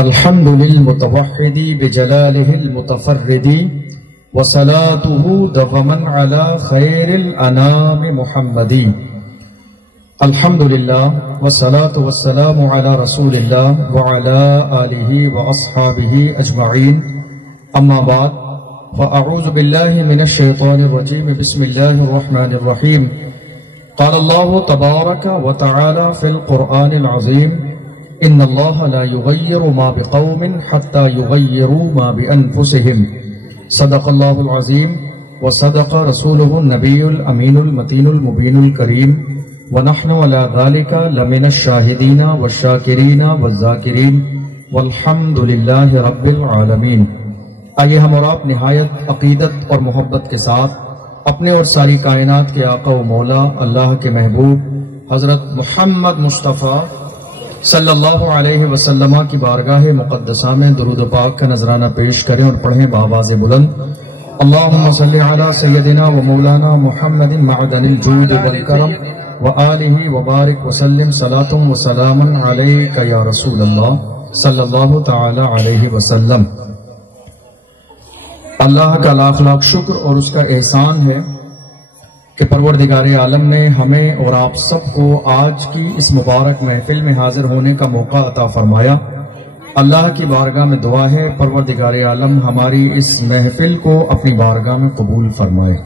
الحمد للمتوحد بجلاله المتفرد وصلاته دوما على خير الأنام محمد. الحمد لله والصلاة والسلام على رسول الله وعلى آله وأصحابه أجمعين. أما بعد فأعوذ بالله من الشيطان الرجيم. بسم الله الرحمن الرحيم. قال الله تبارك وتعالى في القرآن العظيم: إن الله لا يغير ما بقوم حتى يغيروا ما بأنفسهم. صدق الله العظيم وصدق رسوله النبي الأمين المتين المبين الكريم، ونحن على ذلك لمن الشاهدين والشاكرين والذاكرين والحمد لله رب العالمين. آئیے ہم اور آپ نہایت عقیدت اور محبت کے ساتھ اپنے اور ساری کائنات کے آقا و مولا اللہ کے محبوب حضرت محمد مصطفیٰ صلی اللہ علیہ وسلم کی بارگاہ مقدسہ میں درود و پاک کا نذرانہ پیش کریں اور پڑھیں بآواز بلند: اللہم صلی علی سیدنا و مولانا محمد معدن الجود والکرم وآلہ وبارک وسلم صلاۃ و سلام علیک یا رسول اللہ صلی اللہ تعالی علیہ وسلم. اللہ کا لاکھ لاکھ شکر اور اس کا احسان ہے کہ پروردگار عالم نے ہمیں اور آپ سب کو آج کی اس مبارک محفل میں حاضر ہونے کا موقع عطا فرمایا. اللہ کی بارگاہ میں دعا ہے پروردگار عالم ہماری اس محفل کو اپنی بارگاہ میں قبول فرمائے.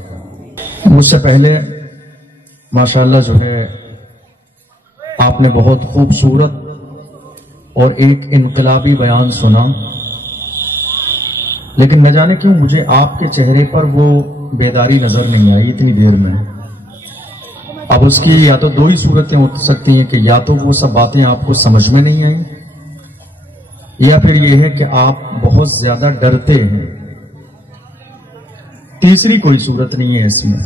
مجھ سے پہلے ماشاءاللہ جو ہے آپ نے بہت خوبصورت اور ایک انقلابی بیان سنا، لیکن نہ جانے کیوں مجھے آپ کے چہرے پر وہ بیداری نظر نہیں آئی اتنی دیر میں. اب اس کی یا تو دو ہی صورتیں ہو سکتی ہیں کہ یا تو وہ سب باتیں آپ کو سمجھ میں نہیں آئیں، یا پھر یہ ہے کہ آپ بہت زیادہ ڈرتے ہیں. تیسری کوئی صورت نہیں ہے اس میں.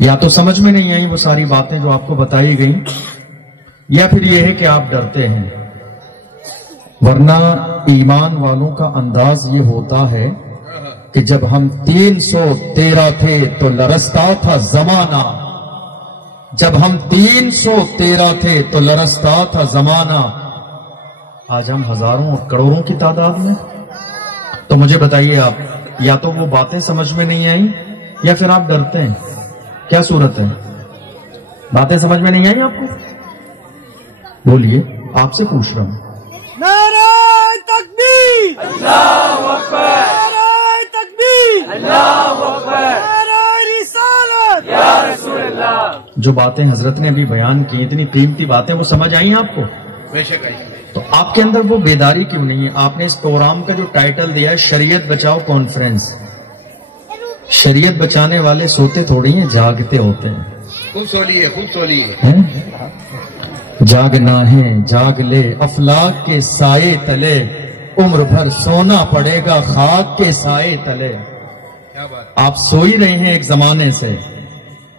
یا تو سمجھ میں نہیں آئیں وہ ساری باتیں جو آپ کو بتائی گئیں، یا پھر یہ ہے کہ آپ ڈرتے ہیں. ورنہ ایمان والوں کا انداز یہ ہوتا ہے کہ جب ہم 313 تھے تو لرزتا تھا زمانہ، جب ہم 313 تھے تو لرزتا تھا زمانہ. آج ہم ہزاروں اور کروڑوں کی تعداد میں. تو مجھے بتائیے آپ، یا تو وہ باتیں سمجھ میں نہیں آئیں یا پھر آپ ڈرتے ہیں. کیا صورت ہے؟ باتیں سمجھ میں نہیں آئیں آپ کو؟ بولیے، آپ سے پوچھ رہا ہوں. نعرہ تکبیر! اللہ اکبر! نعرہ تکبیر! اللہ اکبر! نعرہ رسالت! یا رسول اللہ! جو باتیں حضرت نے ابھی بیان کی، اتنی قیمتی باتیں، وہ سمجھ آئیں آپ کو؟ بے شک آئی. تو آپ کے اندر وہ بیداری کیوں نہیں ہے؟ آپ نے اس پروگرام کا جو ٹائٹل دیا ہے شریعت بچاؤ کانفرنس. شریعت بچانے والے سوتے تھوڑی ہیں، جاگتے ہوتے ہیں. خوب سولیے، خوب سولیے. جاگنا ہے جاگ لے افلاک کے سائے تلے، عمر بھر سونا پڑے گا خاک کے سائے تلے. آپ سوئی رہے ہیں ایک زمانے سے،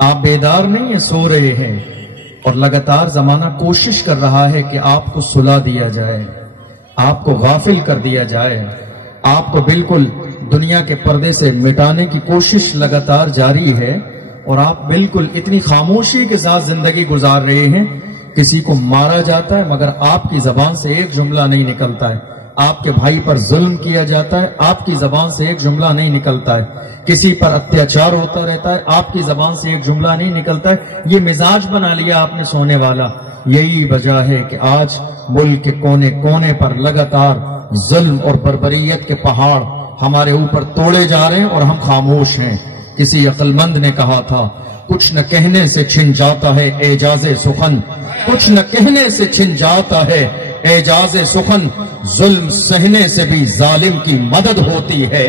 آپ بیدار نہیں ہیں، سو رہے ہیں. اور لگاتار زمانہ کوشش کر رہا ہے کہ آپ کو سلا دیا جائے، آپ کو غافل کر دیا جائے، آپ کو بالکل دنیا کے پردے سے مٹانے کی کوشش لگاتار جاری ہے. اور آپ بالکل اتنی خاموشی کے ساتھ زندگی گزار رہے ہیں. کسی کو مارا جاتا ہے مگر آپ کی زبان سے ایک جملہ نہیں نکلتا ہے. آپ کے بھائی پر ظلم کیا جاتا ہے، آپ کی زبان سے ایک جملہ نہیں نکلتا ہے. کسی پر اتیاچار ہوتا رہتا ہے، آپ کی زبان سے ایک جملہ نہیں نکلتا ہے. یہ مزاج بنا لیا آپ نے سونے والا. یہی وجہ ہے کہ آج ملک کے کونے کونے پر لگاتار ظلم اور بربریت کے پہاڑ ہمارے اوپر توڑے جا رہے ہیں اور ہم خاموش ہیں. کسی عقل مند نے کہا تھا، کچھ نہ کہنے سے چھن جاتا ہے اعجاز سخن، کچھ نہ کہنے سے چھن جاتا ہے اعجاز سخن، ظلم سہنے سے بھی ظالم کی مدد ہوتی ہے.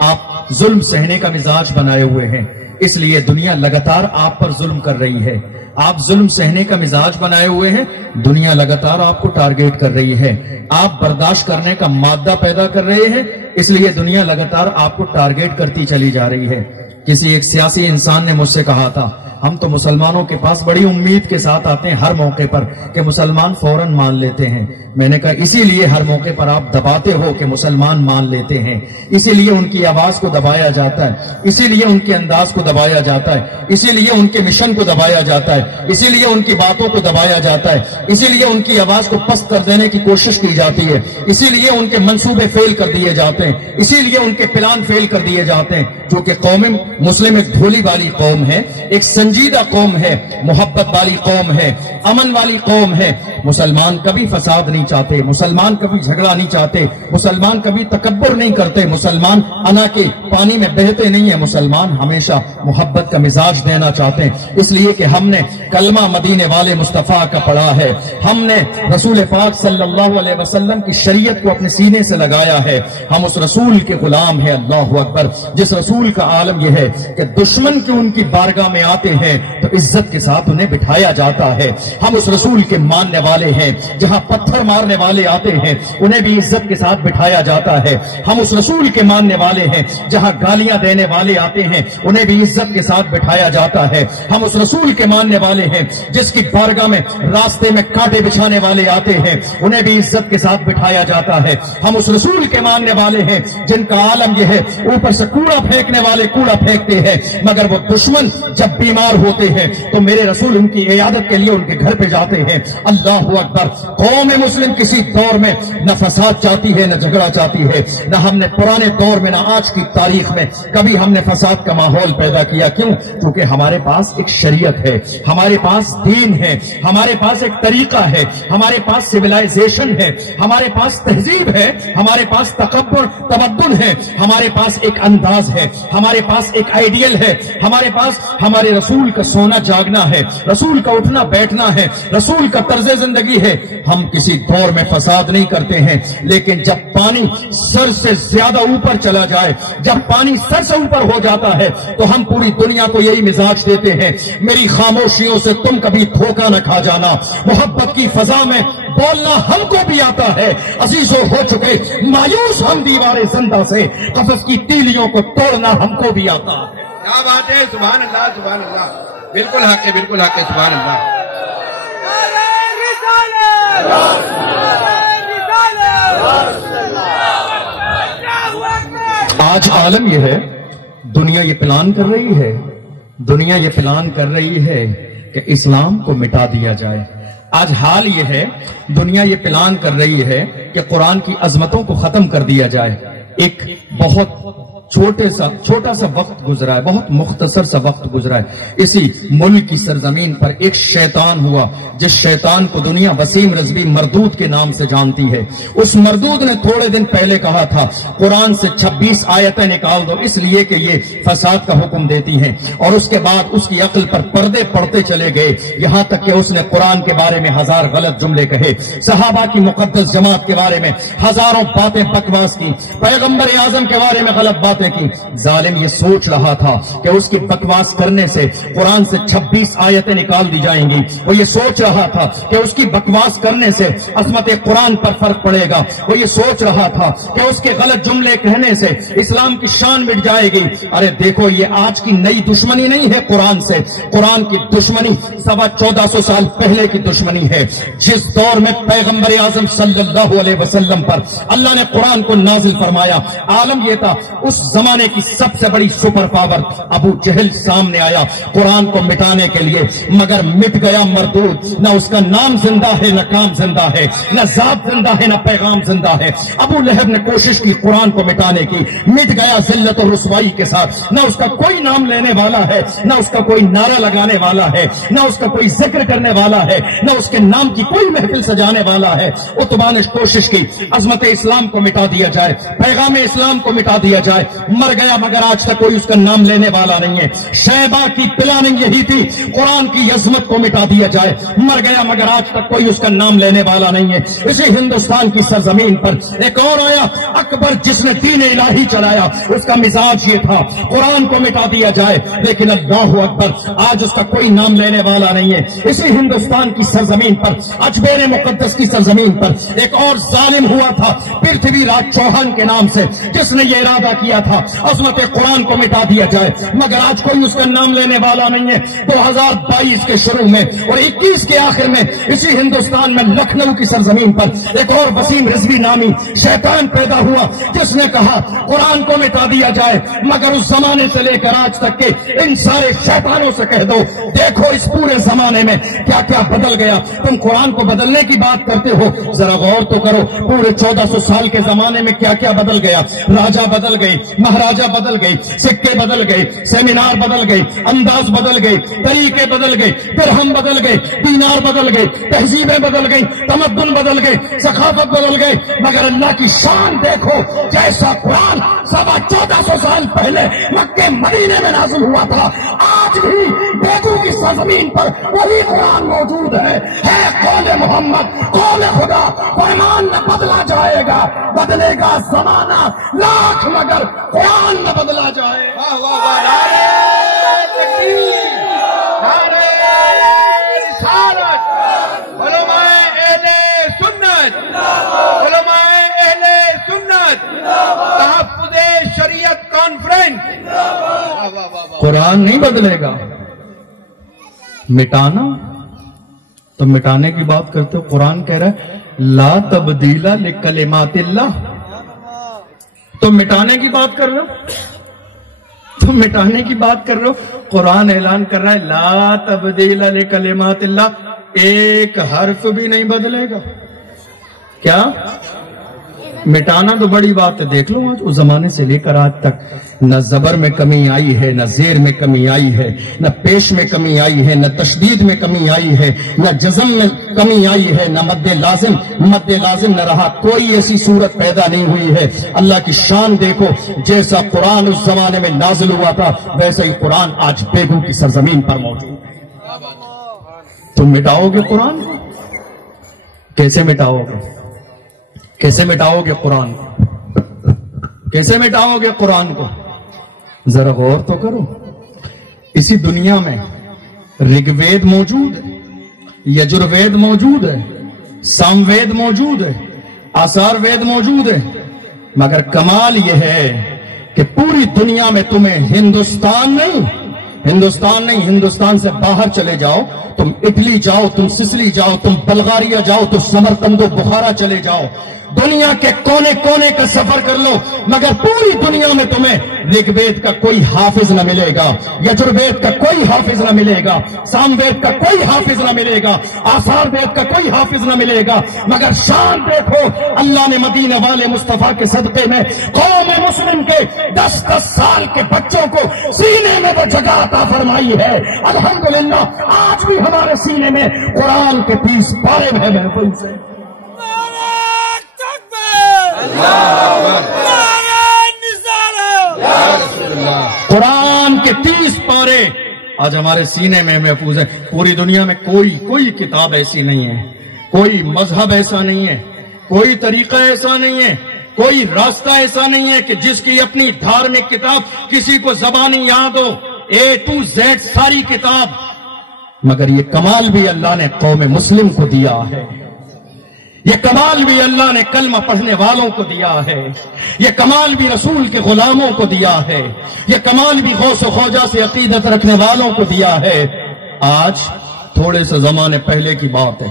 آپ ظلم سہنے کا مزاج بنائے ہوئے ہیں، اس لیے دنیا لگاتار آپ پر ظلم کر رہی ہے. آپ ظلم سہنے کا مزاج بنائے ہوئے ہیں، دنیا لگاتار آپ کو ٹارگیٹ کر رہی ہے. آپ برداشت کرنے کا مادہ پیدا کر رہے ہیں، اس لیے دنیا لگاتار آپ کو ٹارگیٹ کرتی چلی جا رہی ہے. کسی ایک سیاسی انسان نے مجھ سے کہا تھا، ہم تو مسلمانوں کے پاس بڑی امید کے ساتھ آتے ہیں ہر موقع پر کہ مسلمان فوراً مان لیتے ہیں. میں نے کہا اسی لیے ہر موقع پر آپ دباتے ہو کہ مسلمان مان لیتے ہیں، اسی لیے ان کی آواز کو دبایا جاتا ہے، اسی لیے ان کے انداز کو دبایا جاتا ہے، اسی لیے ان کے مشن کو دبایا جاتا ہے. اسی لیے ان کی باتوں کو دبایا جاتا ہے, اسی لیے ان کی آواز کو پست کر دینے کی کوشش کی جاتی ہے, اسی لیے ان کے منصوبے فیل کر دیے جاتے ہیں, اسی لیے ان کے پلان فیل کر دیے جاتے ہیں. جو کہ قوم مسلم ایک دھولی والی قوم ہے, ایک سنجیدہ قوم ہے, محبت والی قوم ہے, امن والی قوم ہے. مسلمان کبھی فساد نہیں چاہتے, مسلمان کبھی جھگڑا نہیں چاہتے, مسلمان کبھی تکبر نہیں کرتے, مسلمان انا کے پانی میں بہتے نہیں ہیں, مسلمان ہمیشہ محبت کا مزاج دینا چاہتے ہیں. اس لیے کہ ہم نے کلمہ مدینے والے مصطفیٰ کا پڑھا ہے, ہم نے رسول پاک صلی اللہ علیہ وسلم کی شریعت کو اپنے سینے سے لگایا ہے, ہم اس رسول کے غلام ہیں. اللہ اکبر. جس رسول کا عالم یہ ہے کہ دشمن کی ان کی بارگاہ میں آتے ہیں تو عزت کے ساتھ انہیں بٹھایا جاتا ہے. ہم اس رسول کے ماننے والے ہیں, جہاں پتھر مارنے والے آتے ہیں انہیں بھی عزت کے ساتھ بٹھایا جاتا ہے. ہم اس رسول کے ماننے والے ہیں, جہاں گالیاں دینے والے آتے ہیں انہیں بھی عزت کے ساتھ بٹھایا جاتا ہے. ہم اس رسول کے ماننے والے ہیں جس کی بارگاہ میں راستے میں کانٹے بچھانے والے آتے ہیں انہیں بھی عزت کے ساتھ بٹھایا جاتا ہے. ہم اس رسول کے ماننے والے ہیں جن کا عالم یہ ہے اوپر سے کوڑا پھینکنے والے کوڑا پھینکتے ہیں, مگر وہ دشمن جب بیمار ہوتے ہیں تو میرے رسول ان کی عیادت کے لیے ان کے گھر پہ جاتے ہیں. اللہ اکبر. قوم مسلم کسی دور میں نہ فساد چاہتی ہے نہ جھگڑا چاہتی ہے, نہ ہم نے پرانے دور میں نہ آج کی تاریخ میں کبھی ہم نے فساد کا ماحول پیدا کیا. کیوں؟ کیونکہ ہمارے پاس ایک شریعت ہے, ہمارے پاس دین ہے, ہمارے پاس ایک طریقہ ہے, ہمارے پاس سویلائزیشن ہے, ہمارے پاس تہذیب ہے, ہمارے پاس تکبر تمدن ہے, ہمارے پاس ایک انداز ہے, ہمارے پاس ایک آئیڈیل ہے, ہمارے پاس ہمارے رسول کا سونا جاگنا ہے, رسول کا اٹھنا بیٹھنا ہے, رسول کا طرز زندگی ہے. ہم کسی دور میں فساد نہیں کرتے ہیں, لیکن جب پانی سر سے زیادہ اوپر چلا جائے, جب پانی سر سے اوپر ہو جاتا ہے تو ہم پوری دنیا کو یہی مزاج دیتے ہیں, میری خاموشیوں سے تم کبھی دھوکہ نہ کھا جانا. محبت کی فضا میں بولنا ہم کو بھی آتا ہے, عزیزوں ہو چکے مایوس ہم دیوار زندہ سے, قفس کی تیلیوں کو توڑنا ہم کو بھی آتا ہے. کیا بات ہے, سبحان اللہ سبحان اللہ. بالکل حق ہے, بالکل حق ہے, سبحان اللہ. آج عالم یہ ہے, دنیا یہ پلان کر رہی ہے, دنیا یہ پلان کر رہی ہے کہ اسلام کو مٹا دیا جائے. آج حال یہ ہے, دنیا یہ پلان کر رہی ہے کہ قرآن کی عظمتوں کو ختم کر دیا جائے. ایک بہت چھوٹا سا وقت گزرا ہے, بہت مختصر سا وقت گزرا ہے. اسی ملک کی سرزمین پر ایک شیطان ہوا, جس شیطان کو دنیا وسیم رضوی مردود کے نام سے جانتی ہے. اس مردود نے تھوڑے دن پہلے کہا تھا قرآن سے 26 آیتیں نکال دو, اس لیے کہ یہ فساد کا حکم دیتی ہیں. اور اس کے بعد اس کی عقل پر پردے پڑتے چلے گئے, یہاں تک کہ اس نے قرآن کے بارے میں 1000 غلط جملے کہے, صحابہ کی مقدس جماعت کے بارے میں ہزاروں باتیں بکواس کی, پیغمبر اعظم کے بارے میں غلط باتیں کی. ظالم یہ سوچ رہا تھا کہ اس کی بکواس کرنے سے قرآن سے 26 آیتیں نکال دی جائیں گی. وہ یہ سوچ رہا تھا کہ اس کی بکواس کرنے سے عظمت قرآن پر فرق پڑے گا. وہ یہ سوچ رہا تھا کہ اس کے غلط جملے کہنے سے اسلام کی شان مٹ جائے گی. ارے دیکھو, یہ آج کی نئی دشمنی نہیں ہے قرآن سے, قرآن کی دشمنی 1450 سال پہلے کی دشمنی ہے. جس دور میں پیغمبر اعظم صلی اللہ علیہ وسلم پر اللہ نے قرآن کو نازل فرمایا, عالم یہ تھا اس زمانے کی سب سے بڑی سپر پاور ابو جہل سامنے آیا قرآن کو مٹانے کے لیے, مگر مٹ گیا مردود. نہ اس کا نام زندہ ہے نہ کام زندہ ہے, نہ ذات زندہ ہے نہ پیغام زندہ ہے. ابو لہب نے کوشش کی قرآن کو مٹانے کی, مٹ گیا ذلت اور رسوائی کے ساتھ. نہ اس کا کوئی نام لینے والا ہے, نہ اس کا کوئی نعرہ لگانے والا ہے, نہ اس کا کوئی ذکر کرنے والا ہے, نہ اس کے نام کی کوئی محفل سجانے والا ہے. اتبا نے کوشش کی عظمت اسلام کو مٹا دیا جائے, پیغام اسلام کو مٹا دیا جائے. مر گیا مگر آج تک کوئی اس کا نام لینے والا نہیں ہے. شیبہ کی پلاننگ یہی تھی قرآن کی عظمت کو مٹا دیا جائے, مر گیا مگر آج تک کوئی اس کا نام لینے والا نہیں ہے. اسی ہندوستان کی سرزمین پر ایک اور آیا اکبر, جس نے دین الہی چلایا. اس کا مزاج یہ تھا قرآن کو مٹا دیا جائے, لیکن اللہ اکبر آج اس کا کوئی نام لینے والا نہیں ہے. اسی ہندوستان کی سرزمین پر, اجمیر مقدس کی سرزمین پر ایک اور ظالم ہوا تھا پرتھوی راج چوہان کے نام سے, جس نے یہ ارادہ کیا تھا عظمت قرآن کو مٹا دیا جائے، مگر آج کوئی اس کا نام لینے والا نہیں ہے۔ 2022 کے شروع میں اور 21 کے آخر میں اسی ہندوستان میں لکھنؤ کی سرزمین پر ایک اور وسیم رضوی نامی شیطان پیدا ہوا جس نے کہا قرآن کو مٹا دیا جائے، مگر اس زمانے سے لے کر آج تک کے ان سارے شیطانوں سے کہہ دو دیکھو اس پورے زمانے میں کیا کیا بدل گیا۔ تم قرآن کو بدلنے کی بات کرتے ہو، ذرا غور تو کرو پورے 1400 سال کے زمانے میں کیا کیا بدل گیا۔ راجا بدل گئی، مہاراجا بدل گئی، سکے بدل گئے، سیمینار بدل گئے، انداز بدل گئے، طریقے بدل گئے، درہم بدل گئے، دینار بدل گئے، تہذیبیں بدل گئی، تمدن بدل گئے، ثقافت بدل گئے، مگر اللہ کی شان دیکھو جیسا قرآن 1450 سال پہلے مکے مدینے میں نازل ہوا تھا، آج بھی بیتو کی سرزمین پر وہی قرآن موجود ہے قول محمد، قول خدا۔ فرمان نہ بدلا جائے گا، بدلے گا زمانہ لاکھ مگر قرآن نہ بدلا جائے۔ واہ واہ واہ، نعرہ تکبیر، نعرہ رسالت، علماء اہل سنت، علماء اہل سنت، تحفظ شریعت کانفرنس۔ واہ واہ واہ، قرآن نہیں بدلے گا، مٹانا تو مٹانے کی بات کرتے ہو، قرآن کہہ رہا ہے لا تبدیل لکلمات اللہ، تو مٹانے کی بات کر رہے ہو، تو مٹانے کی بات کر رہے ہو، قرآن اعلان کر رہا ہے لا تبدیل لکلمات اللہ، ایک حرف بھی نہیں بدلے گا۔ کیا مٹانا تو بڑی بات ہے، دیکھ لو آج اس زمانے سے لے کر آج تک نہ زبر میں کمی آئی ہے، نہ زیر میں کمی آئی ہے، نہ پیش میں کمی آئی ہے، نہ تشدید میں کمی آئی ہے، نہ جزم میں کمی آئی ہے، نہ مد لازم نہ رہا، کوئی ایسی صورت پیدا نہیں ہوئی ہے۔ اللہ کی شان دیکھو، جیسا قرآن اس زمانے میں نازل ہوا تھا ویسا ہی قرآن آج بیگوں کی سرزمین پر موجود ہے۔ تم مٹاؤ گے قرآن کو؟ کیسے مٹاؤ گے؟ کیسے مٹاؤ گے قرآن کو؟ کیسے مٹاؤ گے قرآن کو؟ ذرا غور تو کرو، اسی دنیا میں رگ وید موجود ہے، یجروید موجود ہے، سام وید موجود ہے، آثار وید موجود ہے، مگر کمال یہ ہے کہ پوری دنیا میں تمہیں ہندوستان نہیں، سے باہر چلے جاؤ، تم اٹلی جاؤ، تم سسلی جاؤ، تم بلغاریہ جاؤ، تو سمرقند و بخارا چلے جاؤ، دنیا کے کونے کونے کا سفر کر لو، مگر پوری دنیا میں تمہیں رگ وید کا کوئی حافظ نہ ملے گا، یجروید کا کوئی حافظ نہ ملے گا، سام وید کا کوئی حافظ نہ ملے گا، آثار وید کا کوئی حافظ نہ ملے گا، مگر شان دیکھو اللہ نے مدینہ والے مصطفیٰ کے صدقے میں قوم مسلم کے 10 سال کے بچوں کو سینے میں وہ جگہ عطا فرمائی ہے۔ الحمدللہ آج بھی ہمارے سینے میں قرآن کے 30 پارے ہیں محفوظ ہیں۔ قرآن کے 30 پارے آج ہمارے سینے میں محفوظ ہیں۔ پوری دنیا میں کوئی کتاب ایسی نہیں ہے، کوئی مذہب ایسا نہیں ہے، کوئی طریقہ ایسا نہیں ہے، کوئی راستہ ایسا نہیں ہے کہ جس کی اپنی دھارمک کتاب کسی کو زبانی یاد ہو، A to Z ساری کتاب، مگر یہ کمال بھی اللہ نے قوم مسلم کو دیا ہے، یہ کمال بھی اللہ نے کلمہ پڑھنے والوں کو دیا ہے، یہ کمال بھی رسول کے غلاموں کو دیا ہے، یہ کمال بھی غوث و خواجہ سے عقیدت رکھنے والوں کو دیا ہے۔ آج تھوڑے سے زمانے پہلے کی بات ہے،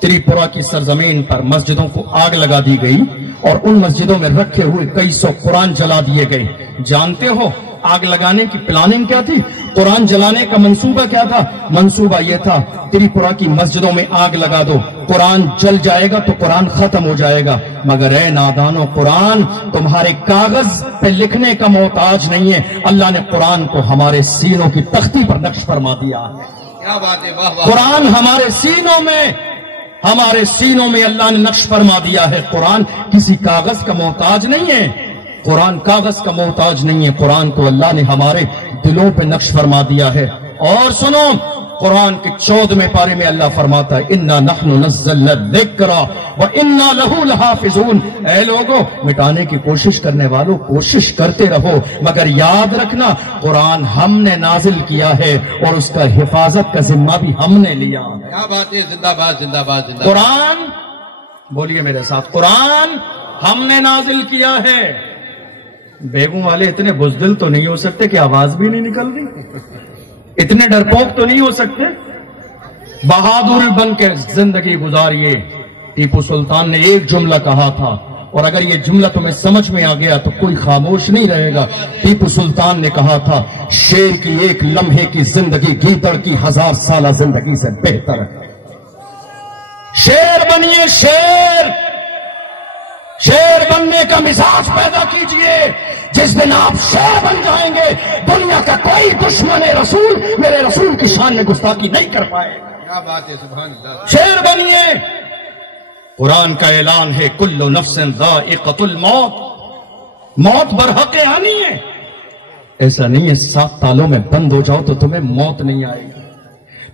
تریپورہ کی سرزمین پر مسجدوں کو آگ لگا دی گئی اور ان مسجدوں میں رکھے ہوئے کئی 100 قرآن جلا دیے گئے۔ جانتے ہو آگ لگانے کی پلاننگ کیا تھی؟ قرآن جلانے کا منصوبہ کیا تھا؟ منصوبہ یہ تھا تریپورہ کی مسجدوں میں آگ لگا دو، قرآن جل جائے گا تو قرآن ختم ہو جائے گا، مگر اے نادانو، قرآن تمہارے کاغذ پہ لکھنے کا محتاج نہیں ہے، اللہ نے قرآن کو ہمارے سینوں کی تختی پر نقش فرما دیا ہے۔ کیا بات ہے، واہ واہ۔ قرآن ہمارے سینوں میں اللہ نے نقش فرما دیا ہے۔ قرآن کسی کاغذ کا محتاج نہیں ہے، قرآن کاغذ کا محتاج نہیں ہے، قرآن کو اللہ نے ہمارے دلوں پہ نقش فرما دیا ہے۔ اور سنو، قرآن کے 14ویں پارے میں اللہ فرماتا ہے اِنَّا نَحْنُ نَزَّلْنَا الذِّكْرَ وَإِنَّا لَهُ لَحَافِظُونَ۔ اے لوگوں، مٹانے کی کوشش کرنے والوں کوشش کرتے رہو، مگر یاد رکھنا قرآن ہم نے نازل کیا ہے اور اس کا حفاظت کا ذمہ بھی ہم نے لیا ہے۔ کیا بات ہے، زندہ باد زندہ باد زندہ باد۔ قرآن بولیے میرے ساتھ، قرآن ہم نے نازل کیا ہے بیگوں والے اتنے بزدل تو نہیں ہو سکتے کہ آواز بھی نہیں نکل رہی، اتنے ڈرپوک تو نہیں ہو سکتے؟ بہادر بن کے زندگی گزاریے۔ ٹیپو سلطان نے ایک جملہ کہا تھا، اور اگر یہ جملہ تمہیں سمجھ میں آ گیا تو کوئی خاموش نہیں رہے گا۔ ٹیپو سلطان نے کہا تھا، شیر کی ایک لمحے کی زندگی گیدڑ کی 1000 سالہ زندگی سے بہتر ہے۔ شیر بنیے، شیر بننے کا مزاج پیدا کیجئے۔ جس دن آپ شیر بن جائیں گے، دنیا کا کوئی دشمن رسول میرے رسول کی شان میں گستاخی نہیں کر پائے گا۔ کیا بات ہے، سبحان اللہ۔ شیر بنیے۔ قرآن کا اعلان ہے، کل نفس ذائقۃ الموت، موت برحق آنی ہے۔ ایسا نہیں ہے 7 تالوں میں بند ہو جاؤ تو تمہیں موت نہیں آئے گی،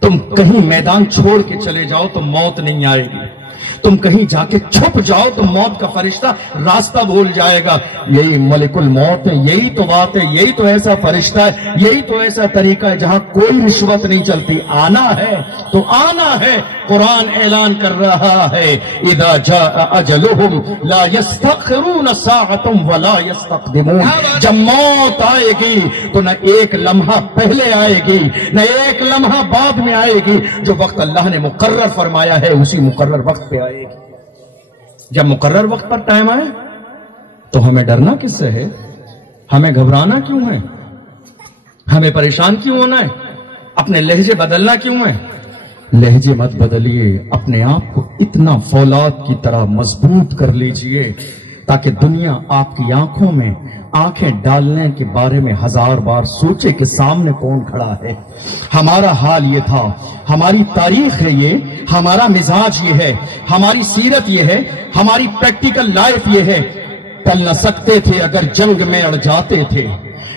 تم کہیں میدان چھوڑ کے چلے جاؤ تو موت نہیں آئے گی، تم کہیں جا کے چھپ جاؤ تو موت کا فرشتہ راستہ بھول جائے گا۔ یہی ملک الموت ہے، یہی تو بات ہے، یہی تو ایسا فرشتہ ہے، یہی تو ایسا طریقہ ہے جہاں کوئی رشوت نہیں چلتی۔ آنا ہے تو آنا ہے۔ قرآن اعلان کر رہا ہے، اذا جاء اجلہم لا یستأخرون ساعۃ ولا یستقدمون۔ جب موت آئے گی تو نہ ایک لمحہ پہلے آئے گی نہ ایک لمحہ بعد میں آئے گی۔ جو وقت اللہ نے مقرر فرمایا ہے اسی مقرر وقت پہ آئے گی۔ جب مقرر وقت پر ٹائم آئے تو ہمیں ڈرنا کس سے ہے؟ ہمیں گھبرانا کیوں ہے؟ ہمیں پریشان کیوں ہونا ہے؟ اپنے لہجے بدلنا کیوں ہے؟ لہجے مت بدلیے، اپنے آپ کو اتنا فولاد کی طرح مضبوط کر لیجئے تاکہ دنیا آپ کی آنکھوں میں آنکھیں ڈالنے کے بارے میں 1000 بار سوچے کہ سامنے کون کھڑا ہے۔ ہمارا حال یہ تھا، ہماری تاریخ ہے یہ، ہمارا مزاج یہ ہے، ہماری سیرت یہ ہے، ہماری پریکٹیکل لائف یہ ہے۔ ٹل نہ سکتے تھے اگر جنگ میں اڑ جاتے تھے،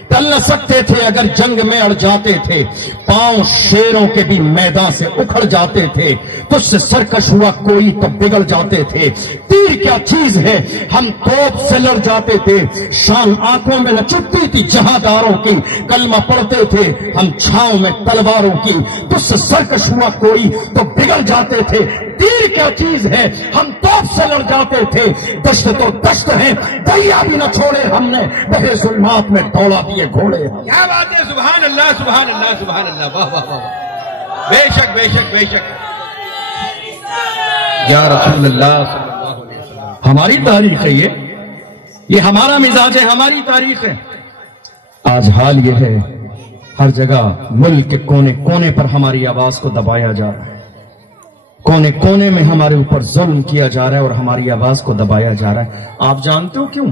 ٹل نہ سکتے تھے اگر جنگ میں اڑ جاتے تھے، پاؤں شیروں کے بھی میدان سے اکھڑ جاتے تھے، تجھ سے سرکش ہوا کوئی تو بگڑ جاتے تھے۔ تیر کیا چیز ہے، ہم توپ سے لڑ جاتے تھے، شان آنکھوں میں نہ چپتی تھی جہاداروں کی، کلمہ پڑھتے تھے ہم چھاؤں میں تلواروں کی، تجھ سے سرکش ہوا کوئی تو بگڑ جاتے تھے۔ تیر کیا چیز ہے، ہم توپ سے لڑ جاتے تھے، دشت تو دشت ہے، دریا بھی نہ چھوڑے ہم نے، بہے ظلمات میں دوڑا دیے گھوڑے۔ کیا بات ہے، سبحان اللہ، سبحان اللہ، سبحان اللہ، واہ واہ واہ، بے شک بے شک بے شک، یا رسول اللہ صلی اللہ علیہ وسلم۔ ہماری تاریخ ہے یہ ہمارا مزاج ہے، ہماری تاریخ ہے۔ آج حال یہ ہے، ہر جگہ ملک کے کونے کونے پر ہماری آواز کو دبایا جا رہا ہے، کونے کونے میں ہمارے اوپر ظلم کیا جا رہا ہے اور ہماری آواز کو دبایا جا رہا ہے۔ آپ جانتے ہو کیوں؟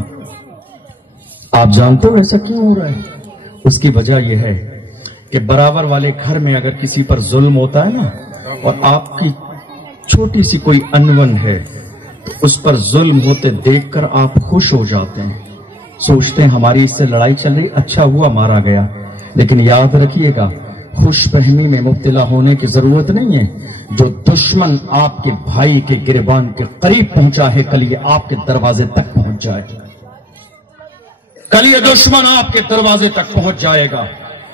آپ جانتے ہو ایسا کیوں ہو رہا ہے؟ اس کی وجہ یہ ہے کہ برابر والے گھر میں اگر کسی پر ظلم ہوتا ہے نا، اور آپ کی چھوٹی سی کوئی انون ہے تو اس پر ظلم ہوتے دیکھ کر آپ خوش ہو جاتے ہیں، سوچتے ہیں ہماری اس سے لڑائی چل رہی، اچھا ہوا مارا گیا۔ لیکن یاد رکھیے گا، خوش فہمی میں مبتلا ہونے کی ضرورت نہیں ہے۔ جو دشمن آپ کے بھائی کے گریبان کے قریب پہنچا ہے، کل یہ آپ کے دروازے تک پہنچ جائے گا، کل یہ دشمن آپ کے دروازے تک پہنچ جائے گا،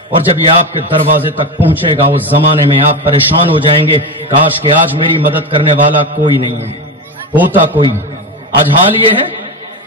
اور جب یہ آپ کے دروازے تک پہنچے گا اس زمانے میں آپ پریشان ہو جائیں گے، کاش کہ آج میری مدد کرنے والا کوئی نہیں ہے، ہوتا کوئی۔ آج حال یہ ہے،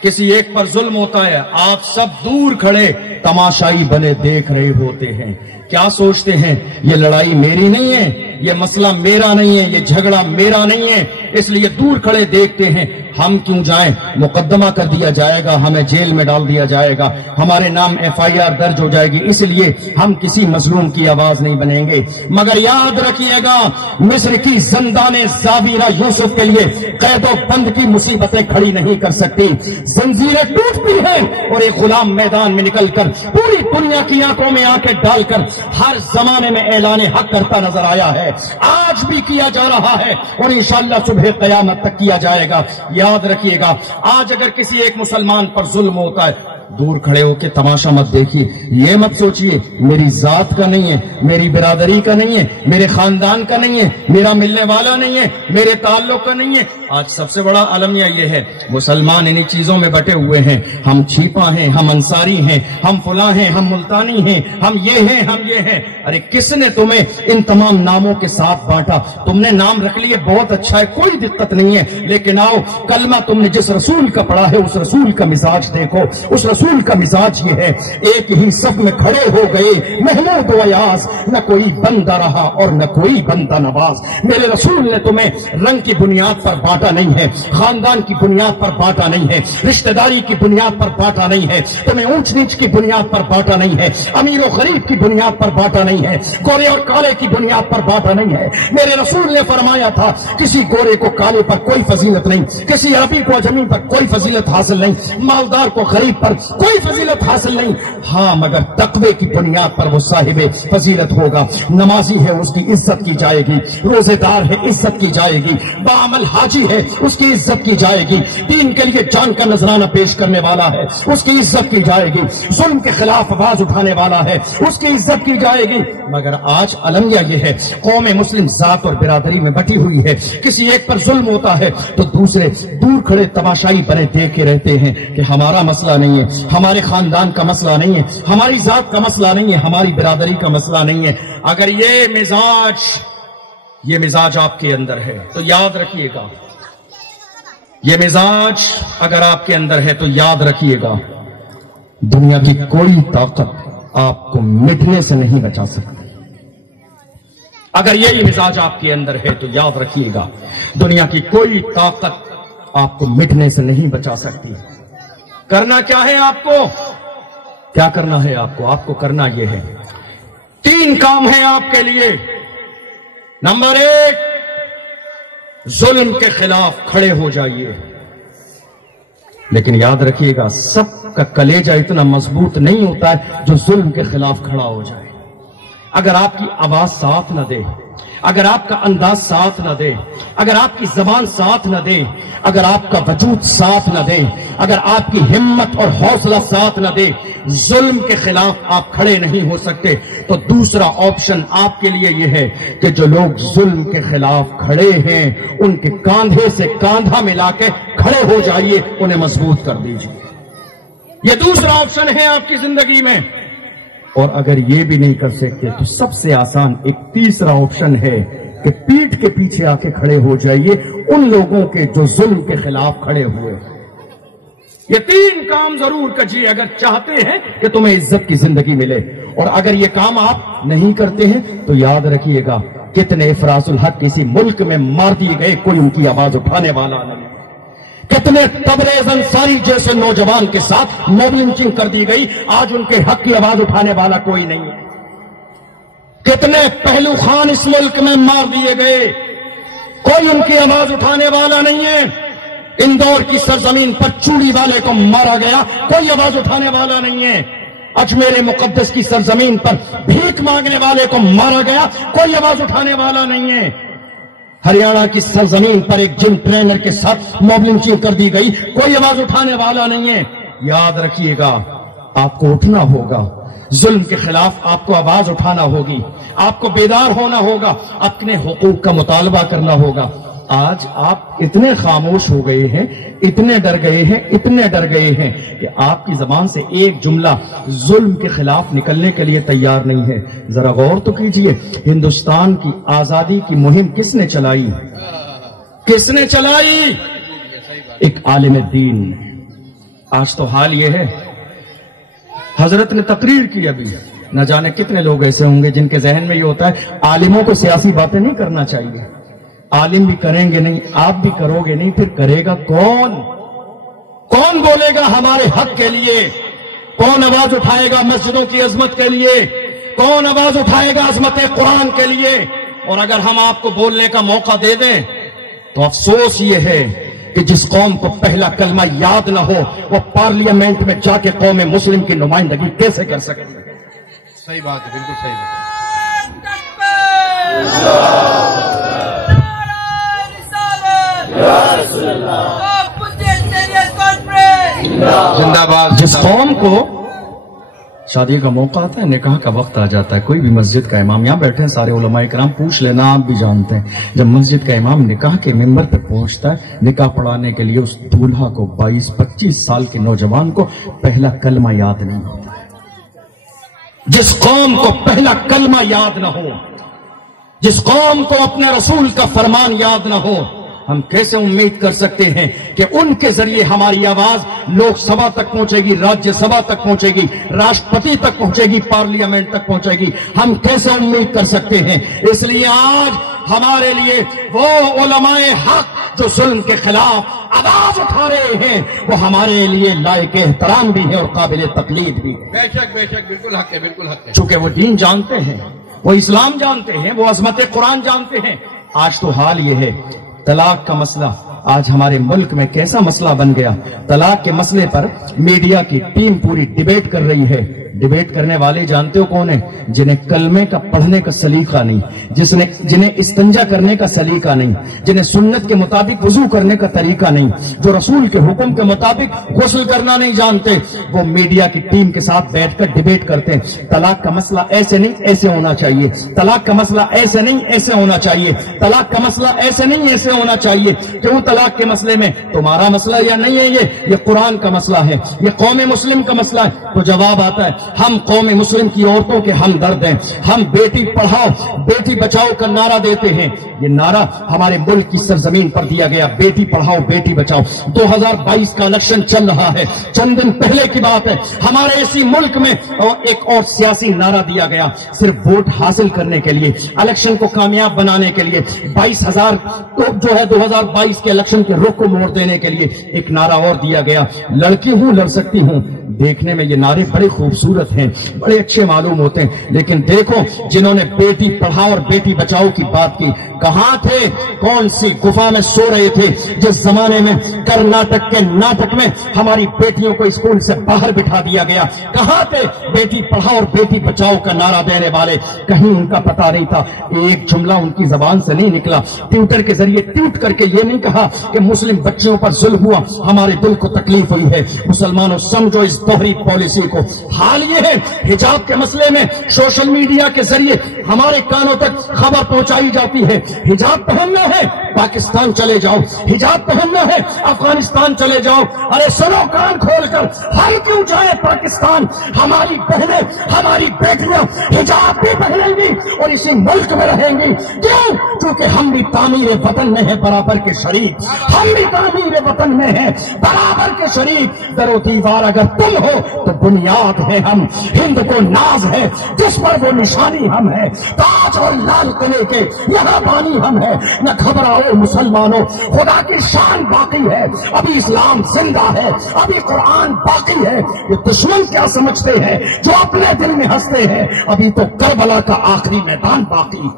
کسی ایک پر ظلم ہوتا ہے، آپ سب دور کھڑے تماشائی بنے دیکھ رہے ہوتے ہیں۔ کیا سوچتے ہیں؟ یہ لڑائی میری نہیں ہے، یہ مسئلہ میرا نہیں ہے، یہ جھگڑا میرا نہیں ہے، اس لیے دور کھڑے دیکھتے ہیں۔ ہم کیوں جائیں؟ مقدمہ کر دیا جائے گا، ہمیں جیل میں ڈال دیا جائے گا، ہمارے نام FIR درج ہو جائے گی، اس لیے ہم کسی مظلوم کی آواز نہیں بنیں گے۔ مگر یاد رکھیے گا، مصر کی زندان زابیرہ یوسف کے لیے قید و بند کی مصیبتیں کھڑی نہیں کر سکتی۔ زنجیریں ٹوٹتی ہیں اور ایک غلام میدان میں نکل کر پوری دنیا کی آنکھوں میں آنکھیں ڈال کر ہر زمانے میں اعلان حق کرتا نظر آیا ہے، آج بھی کیا جا رہا ہے اور انشاءاللہ صبح قیامت تک کیا جائے گا۔ یاد رکھیے گا، آج اگر کسی ایک مسلمان پر ظلم ہوتا ہے، دور کھڑے ہو کے تماشا مت دیکھیے، یہ مت سوچئے میری ذات کا نہیں ہے، میری برادری کا نہیں ہے، میرے خاندان کا نہیں ہے، میرا ملنے والا نہیں ہے، میرے تعلق کا نہیں ہے۔ آج سب سے بڑا المیہ یہ ہے، مسلمان انہی چیزوں میں بٹے ہوئے ہیں، ہم چھیپا ہیں، ہم انصاری ہیں، ہم فلاں ہیں، ہم ملتانی ہیں، ہم یہ ہیں، ہم یہ ہیں۔ ارے کس نے تمہیں ان تمام ناموں کے ساتھ بانٹا؟ تم نے نام رکھ لیے، بہت اچھا ہے، کوئی دقت نہیں ہے، لیکن آؤ کلمہ تم نے جس رسول کا پڑھا ہے اس رسول کا مزاج دیکھو۔ اس رسول کا مزاج یہ ہے، ایک ہی صف میں کھڑے ہو گئے محمود و ایاز، نہ کوئی بندہ رہا اور نہ کوئی بندہ نواز۔ میرے رسول نے تمہیں رنگ کی بنیاد پر بانٹا نہیں ہے، خاندان کی بنیاد پر بانٹا نہیں ہے، رشتہ داری کی بنیاد پر بانٹا نہیں ہے، تمہیں اونچ نیچ کی بنیاد پر بانٹا نہیں ہے، امیر و غریب کی بنیاد پر بانٹا نہیں ہے، گورے اور کالے کی بنیاد پر بانٹا نہیں ہے۔ میرے رسول نے فرمایا تھا کسی گورے کو کالے پر کوئی فضیلت نہیں، کسی عربی کو اجمی پر کوئی فضیلت حاصل نہیں، مالدار کو غریب پر کوئی فضیلت حاصل نہیں، ہاں مگر تقوی کی بنیاد پر وہ صاحب فضیلت ہوگا۔ نمازی ہے اس کی عزت کی جائے گی، روزے دار ہے عزت کی جائے گی، باعمل حاجی ہے اس کی عزت کی جائے گی، دین کے لیے جان کا نذرانہ پیش کرنے والا ہے اس کی عزت کی جائے گی، ظلم کے خلاف آواز اٹھانے والا ہے اس کی عزت کی جائے گی۔ مگر آج المیہ یہ ہے، قوم مسلم ذات اور برادری میں بٹی ہوئی ہے، کسی ایک پر ظلم ہوتا ہے تو دوسرے دور کھڑے تماشائی بنے دیکھے رہتے ہیں کہ ہمارا مسئلہ نہیں ہے، ہمارے خاندان کا مسئلہ نہیں ہے، ہماری ذات کا مسئلہ نہیں ہے، ہماری برادری کا مسئلہ نہیں ہے۔ اگر یہ مزاج آپ کے اندر ہے تو یاد رکھیے گا، یہ مزاج اگر آپ کے اندر ہے تو یاد رکھیے گا، دنیا کی کوئی طاقت آپ کو مٹنے سے نہیں بچا سکتی۔ اگر یہی مزاج آپ کے اندر ہے تو یاد رکھیے گا، دنیا کی کوئی طاقت آپ کو مٹنے سے نہیں بچا سکتی۔ کرنا کیا ہے آپ کو؟ کیا کرنا ہے آپ کو؟ آپ کو کرنا یہ ہے، 3 کام ہیں آپ کے لیے۔ نمبر 1، ظلم کے خلاف کھڑے ہو جائیے، لیکن یاد رکھیے گا سب کا کلیجہ اتنا مضبوط نہیں ہوتا ہے جو ظلم کے خلاف کھڑا ہو جائے۔ اگر آپ کی آواز ساتھ نہ دے، اگر آپ کا انداز ساتھ نہ دے، اگر آپ کی زبان ساتھ نہ دے، اگر آپ کا وجود ساتھ نہ دے، اگر آپ کی ہمت اور حوصلہ ساتھ نہ دے، ظلم کے خلاف آپ کھڑے نہیں ہو سکتے۔ تو دوسرا آپشن آپ کے لیے یہ ہے کہ جو لوگ ظلم کے خلاف کھڑے ہیں ان کے کاندھے سے کاندھا ملا کے کھڑے ہو جائیے، انہیں مضبوط کر دیجیے۔ یہ دوسرا آپشن ہے آپ کی زندگی میں۔ اور اگر یہ بھی نہیں کر سکتے تو سب سے آسان ایک تیسرا آپشن ہے کہ پیٹھ کے پیچھے آ کے کھڑے ہو جائیے ان لوگوں کے جو ظلم کے خلاف کھڑے ہوئے۔ یہ 3 کام ضرور کیجیے اگر چاہتے ہیں کہ تمہیں عزت کی زندگی ملے، اور اگر یہ کام آپ نہیں کرتے ہیں تو یاد رکھیے گا کتنے افراز الحق کسی ملک میں مار دیے گئے، کوئی ان کی آواز اٹھانے والا نہیں۔ کتنے تبریز انصاری جیسے نوجوان کے ساتھ موب لنچنگ کر دی گئی، آج ان کے حق کی آواز اٹھانے والا کوئی نہیں ہے۔ کتنے پہلو خان اس ملک میں مار دیے گئے، کوئی ان کی آواز اٹھانے والا نہیں ہے۔ اندور کی سرزمین پر چوڑی والے کو مارا گیا، کوئی آواز اٹھانے والا نہیں ہے۔ اجمیر مقدس کی سرزمین پر بھیک مانگنے والے کو مارا گیا، کوئی آواز اٹھانے والا نہیں ہے۔ ہریانہ کی سرزمین پر ایک جم ٹرینر کے ساتھ موب لنچنگ کر دی گئی، کوئی آواز اٹھانے والا نہیں ہے۔ یاد رکھیے گا آپ کو اٹھنا ہوگا، ظلم کے خلاف آپ کو آواز اٹھانا ہوگی، آپ کو بیدار ہونا ہوگا، اپنے حقوق کا مطالبہ کرنا ہوگا۔ آج آپ اتنے خاموش ہو گئے ہیں، اتنے ڈر گئے ہیں، اتنے ڈر گئے ہیں کہ آپ کی زبان سے ایک جملہ ظلم کے خلاف نکلنے کے لیے تیار نہیں ہے۔ ذرا غور تو کیجئے، ہندوستان کی آزادی کی مہم کس نے چلائی؟ کس نے چلائی؟ ایک عالم دین۔ آج تو حال یہ ہے، حضرت نے تقریر کی ابھی، نہ جانے کتنے لوگ ایسے ہوں گے جن کے ذہن میں یہ ہوتا ہے عالموں کو سیاسی باتیں نہیں کرنا چاہیے۔ عالم بھی کریں گے نہیں، آپ بھی کرو گے نہیں، پھر کرے گا کون؟ کون بولے گا ہمارے حق کے لیے؟ کون آواز اٹھائے گا مسجدوں کی عظمت کے لیے؟ کون آواز اٹھائے گا عظمت قرآن کے لیے؟ اور اگر ہم آپ کو بولنے کا موقع دے دیں تو افسوس یہ ہے کہ جس قوم کو پہلا کلمہ یاد نہ ہو وہ پارلیمنٹ میں جا کے قوم مسلم کی نمائندگی کیسے کر سکتی ہے؟ صحیح بات ہے، بالکل صحیح بات ہے۔ زندہ باد۔ جس قوم کو شادی کا موقع آتا ہے، نکاح کا وقت آ جاتا ہے، کوئی بھی مسجد کا امام، یہاں بیٹھے ہیں سارے علماء کرام، پوچھ لینا آپ بھی جانتے ہیں، جب مسجد کا امام نکاح کے ممبر پہ پہنچتا ہے نکاح پڑھانے کے لیے، اس دولہا کو 22-25 سال کے نوجوان کو پہلا کلمہ یاد نہیں ہوتا۔ جس قوم کو پہلا کلمہ یاد نہ ہو، جس قوم کو اپنے رسول کا فرمان یاد نہ ہو، ہم کیسے امید کر سکتے ہیں کہ ان کے ذریعے ہماری آواز لوک سبھا تک پہنچے گی، راجیہ سبھا تک پہنچے گی، راشٹرپتی تک پہنچے گی، پارلیمنٹ تک پہنچے گی؟ ہم کیسے امید کر سکتے ہیں؟ اس لیے آج ہمارے لیے وہ علماء حق جو ظلم کے خلاف آواز اٹھا رہے ہیں، وہ ہمارے لیے لائق احترام بھی ہے اور قابل تقلید بھی ہے۔ بے شک بے شک، بالکل حق ہے، بالکل حق ہے۔ چونکہ وہ دین جانتے ہیں، وہ اسلام جانتے ہیں، وہ عظمت قرآن جانتے ہیں۔ آج تو حال یہ ہے، طلاق کا مسئلہ آج ہمارے ملک میں کیسا مسئلہ بن گیا۔ طلاق کے مسئلے پر میڈیا کی ٹیم پوری ڈیبیٹ کر رہی ہے۔ ڈیبیٹ کرنے والے جانتے ہو کون ہیں؟ جنہیں کلمے کا پڑھنے کا سلیقہ نہیں، جنہیں استنجا کرنے کا سلیقہ نہیں، جنہیں سنت کے مطابق وضو کرنے کا طریقہ نہیں، جو رسول کے حکم کے مطابق غسل کرنا نہیں جانتے، وہ میڈیا کی ٹیم کے ساتھ بیٹھ کر ڈیبیٹ کرتے ہیں۔ طلاق کا مسئلہ ایسے نہیں، ایسے ہونا چاہیے، طلاق کا مسئلہ ایسے نہیں، ایسے ہونا چاہیے، طلاق کا مسئلہ ایسے نہیں، ایسے ہونا چاہیے۔ کیوں طلاق کے مسئلے میں تمہارا مسئلہ یا نہیں ہے؟ یہ قرآن کا مسئلہ ہے، یہ قوم مسلم کا مسئلہ ہے۔ تو جواب آتا ہے، ہم قوم مسلم کی عورتوں کے ہمدرد ہیں، ہم بیٹی پڑھاؤ بیٹی بچاؤ کا نعرہ دیتے ہیں۔ یہ نعرہ ہمارے ملک کی سرزمین پر دیا گیا، بیٹی پڑھاؤ بیٹی بچاؤ۔ 2022 کا الیکشن چل رہا ہے، چند دن پہلے کی بات ہے، ہمارے اسی ملک میں ایک اور سیاسی نعرہ دیا گیا، صرف ووٹ حاصل کرنے کے لیے، الیکشن کو کامیاب بنانے کے لیے، 22,000 جو ہے 2022 کے الیکشن کے رخ کو موڑ دینے کے لیے ایک نعرہ اور دیا گیا، لڑکی ہوں لڑ سکتی ہوں۔ دیکھنے میں یہ نعرے بڑے خوبصورت ہیں، بڑے اچھے معلوم ہوتے ہیں، لیکن دیکھو جنہوں نے بیٹی پڑھاؤ اور بیٹی بچاؤ کی بات کی، کہاں تھے؟ کون سی گفا میں سو رہے تھے جس زمانے میں کرناٹک کے ناٹک میں ہماری بیٹیوں کو اسکول سے باہر بٹھا دیا گیا؟ کہاں تھے بیٹی پڑھاؤ اور بیٹی بچاؤ کا نعرہ دینے والے؟ کہیں ان کا پتہ نہیں تھا، ایک جملہ ان کی زبان سے نہیں نکلا، ٹویٹر کے ذریعے ٹویٹ کر کے یہ نہیں کہا کہ مسلم بچیوں پر ظلم ہوا، ہمارے دل کو تکلیف ہوئی ہے۔ مسلمانوں سمجھو اس دوہری پالیسی کو۔ حال یہ ہے، حجاب کے مسئلے میں سوشل میڈیا کے ذریعے ہمارے کانوں تک خبر پہنچائی جاتی ہے، حجاب پہننا ہے پاکستان چلے جاؤ، حجاب پہننا ہے افغانستان چلے جاؤ۔ ارے سنو کان کھول کر، ہم کیوں جائیں پاکستان؟ ہماری بہنیں ہماری بیٹیاں حجاب بھی پہنیں گی اور اسی ملک میں رہیں گی۔ کیوں؟ کیونکہ ہم بھی تعمیر وطن میں ہیں برابر کے شریک، ہم بھی تعمیر وطن میں ہیں برابر کے شریک۔ در و دیوار اگر تم ہو تو بنیاد ہے ہم، ہند کو ناز ہے جس پر وہ نشانی ہم ہے، تاج اور لال قلعے کے یہاں بانی ہم ہے۔ نہ گھبراؤ مسلمانوں، خدا کی شان باقی ہے، ابھی اسلام زندہ ہے، ابھی قرآن باقی ہے۔ یہ دشمن کیا سمجھتے ہیں جو اپنے دل میں ہنستے ہیں؟ ابھی تو کربلا کا آخری میدان باقی۔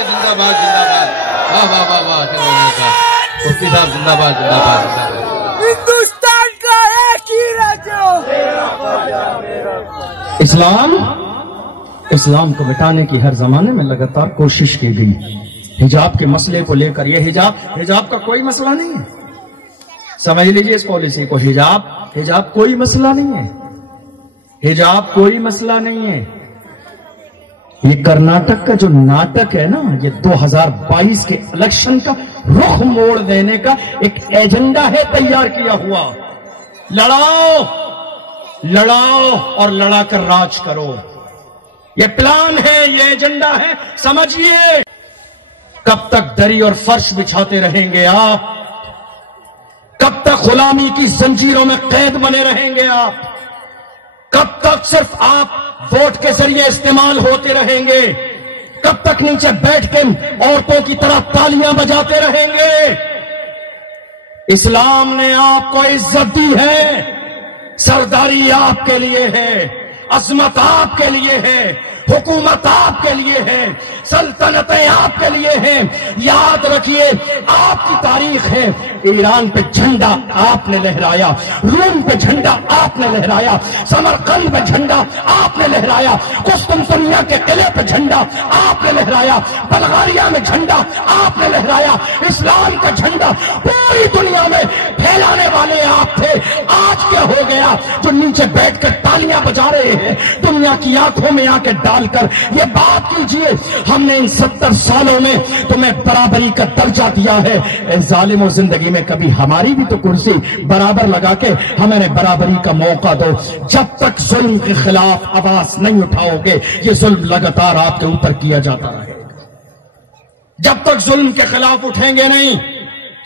زندہ باد زندہ باد، واہ واہ واہ واہ، مفتی صاحب زندہ باد زندہ باد۔ ہندوستان کا ایک ہی راجو، اسلام کو مٹانے کی ہر زمانے میں لگاتار کوشش کی گئی۔ حجاب کے مسئلے کو لے کر، یہ حجاب کا کوئی مسئلہ نہیں ہے، سمجھ لیجئے اس پالیسی کو، حجاب کوئی مسئلہ نہیں ہے، حجاب کوئی مسئلہ نہیں ہے۔ یہ کرناٹک کا جو ناٹک ہے نا، یہ 2022 کے الیکشن کا رخ موڑ دینے کا ایک ایجنڈا ہے تیار کیا ہوا۔ لڑاؤ اور لڑا کر راج کرو، یہ پلان ہے، یہ ایجنڈا ہے، سمجھیے۔ کب تک دری اور فرش بچھاتے رہیں گے آپ؟ کب تک غلامی کی زنجیروں میں قید بنے رہیں گے آپ؟ کب تک صرف آپ ووٹ کے ذریعے استعمال ہوتے رہیں گے؟ کب تک نیچے بیٹھ کے عورتوں کی طرح تالیاں بجاتے رہیں گے؟ اسلام نے آپ کو عزت دی ہے، سرداری آپ کے لیے ہے، عظمت آپ کے لیے ہے، حکومت آپ کے لیے ہے، سلطنتیں آپ کے لیے ہیں۔ یاد رکھیے، آپ کی تاریخ ہے، ایران پہ جھنڈا آپ نے لہرایا، روم پہ جھنڈا آپ نے لہرایا، سمرقند پہ جھنڈا آپ نے لہرایا، قسطنطنیہ کے قلعے پہ جھنڈا آپ نے لہرایا، بلغاریہ میں جھنڈا آپ نے لہرایا۔ اسلام کا جھنڈا پوری دنیا میں پھیلانے والے آپ تھے۔ آج کیا ہو گیا؟ گیا جو نیچے بیٹھ کر تالیاں بجا رہے ہیں دنیا کی آنکھوں میں آنکھیں ڈال کر یہ بات کیجئے ہم نے ان 70 سالوں میں تمہیں برابری کا درجہ دیا ہے. اے ظالموں، زندگی میں کبھی ہماری بھی تو کرسی برابر لگا کے ہمیں برابری کا موقع دو. جب تک ظلم کے خلاف آواز نہیں اٹھاؤ گے یہ ظلم لگاتار آپ کے اوپر کیا جاتا رہے گا. جب تک ظلم کے خلاف اٹھیں گے نہیں،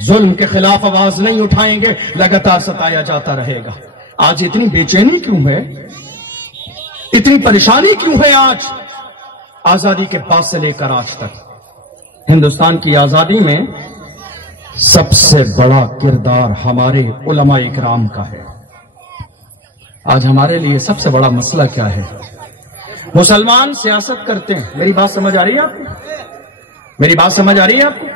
ظلم کے خلاف آواز نہیں اٹھائیں گے، لگاتار ستایا جاتا رہے گا. آج اتنی بے چینی کیوں ہے، اتنی پریشانی کیوں ہے؟ آج آزادی کے بعد سے لے کر آج تک ہندوستان کی آزادی میں سب سے بڑا کردار ہمارے علماء اکرام کا ہے. آج ہمارے لیے سب سے بڑا مسئلہ کیا ہے؟ مسلمان سیاست کرتے ہیں. میری بات سمجھ آ رہی ہے آپ کو؟ میری بات سمجھ آ رہی ہے آپ کو؟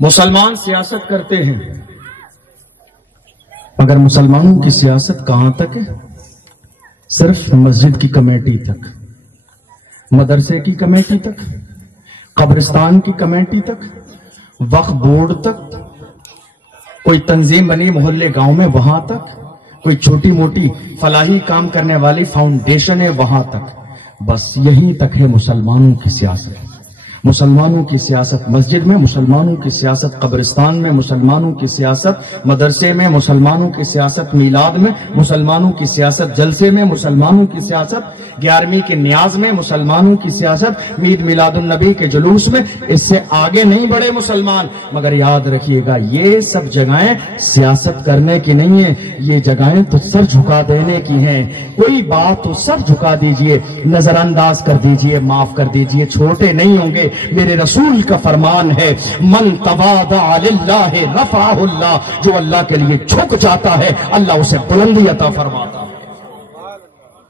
مسلمان سیاست کرتے ہیں مگر مسلمانوں کی سیاست کہاں تک ہے؟ صرف مسجد کی کمیٹی تک، مدرسے کی کمیٹی تک، قبرستان کی کمیٹی تک، وقف بورڈ تک، کوئی تنظیم بنی محلے گاؤں میں وہاں تک، کوئی چھوٹی موٹی فلاحی کام کرنے والی فاؤنڈیشن ہے وہاں تک. بس یہیں تک ہے مسلمانوں کی سیاست. مسلمانوں کی سیاست مسجد میں، مسلمانوں کی سیاست قبرستان میں، مسلمانوں کی سیاست مدرسے میں، مسلمانوں کی سیاست میلاد میں، مسلمانوں کی سیاست جلسے میں، مسلمانوں کی سیاست 11ویں کے نیاز میں، مسلمانوں کی سیاست میلاد میلاد النبی کے جلوس میں. اس سے آگے نہیں بڑھے مسلمان. مگر یاد رکھیے گا یہ سب جگہیں سیاست کرنے کی نہیں ہیں، یہ جگہیں تو سر جھکا دینے کی ہیں. کوئی بات تو سر جھکا دیجئے، نظر انداز کر دیجئے، معاف کر دیجئے، چھوٹے نہیں ہوں گے. میرے رسول کا فرمان ہے من تواضع للہ رفعہ اللہ، جو اللہ کے لیے جھک جاتا ہے اللہ اسے بلندی عطا فرماتا ہے.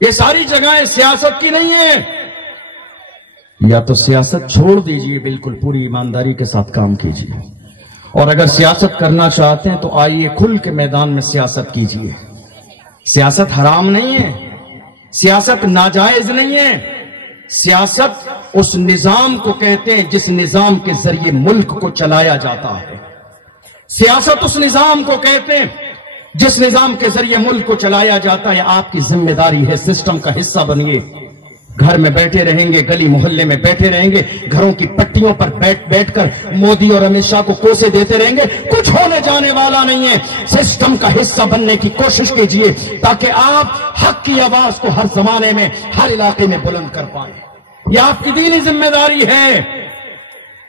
یہ ساری جگہیں سیاست کی نہیں ہیں. یا تو سیاست چھوڑ دیجئے، بالکل پوری ایمانداری کے ساتھ کام کیجئے، اور اگر سیاست کرنا چاہتے ہیں تو آئیے کھل کے میدان میں سیاست کیجئے. سیاست حرام نہیں ہے، سیاست ناجائز نہیں ہے. سیاست اس نظام کو کہتے ہیں جس نظام کے ذریعے ملک کو چلایا جاتا ہے. سیاست اس نظام کو کہتے ہیں جس نظام کے ذریعے ملک کو چلایا جاتا ہے. آپ کی ذمہ داری ہے سسٹم کا حصہ بنیے. گھر میں بیٹھے رہیں گے، گلی محلے میں بیٹھے رہیں گے، گھروں کی پٹیوں پر بیٹھ کر مودی اور امت شاہ کو کوسے دیتے رہیں گے، کچھ ہونے جانے والا نہیں ہے. سسٹم کا حصہ بننے کی کوشش کیجئے تاکہ آپ حق کی آواز کو ہر زمانے میں ہر علاقے میں بلند کر پائیں. یہ آپ کی دینی ذمہ داری ہے.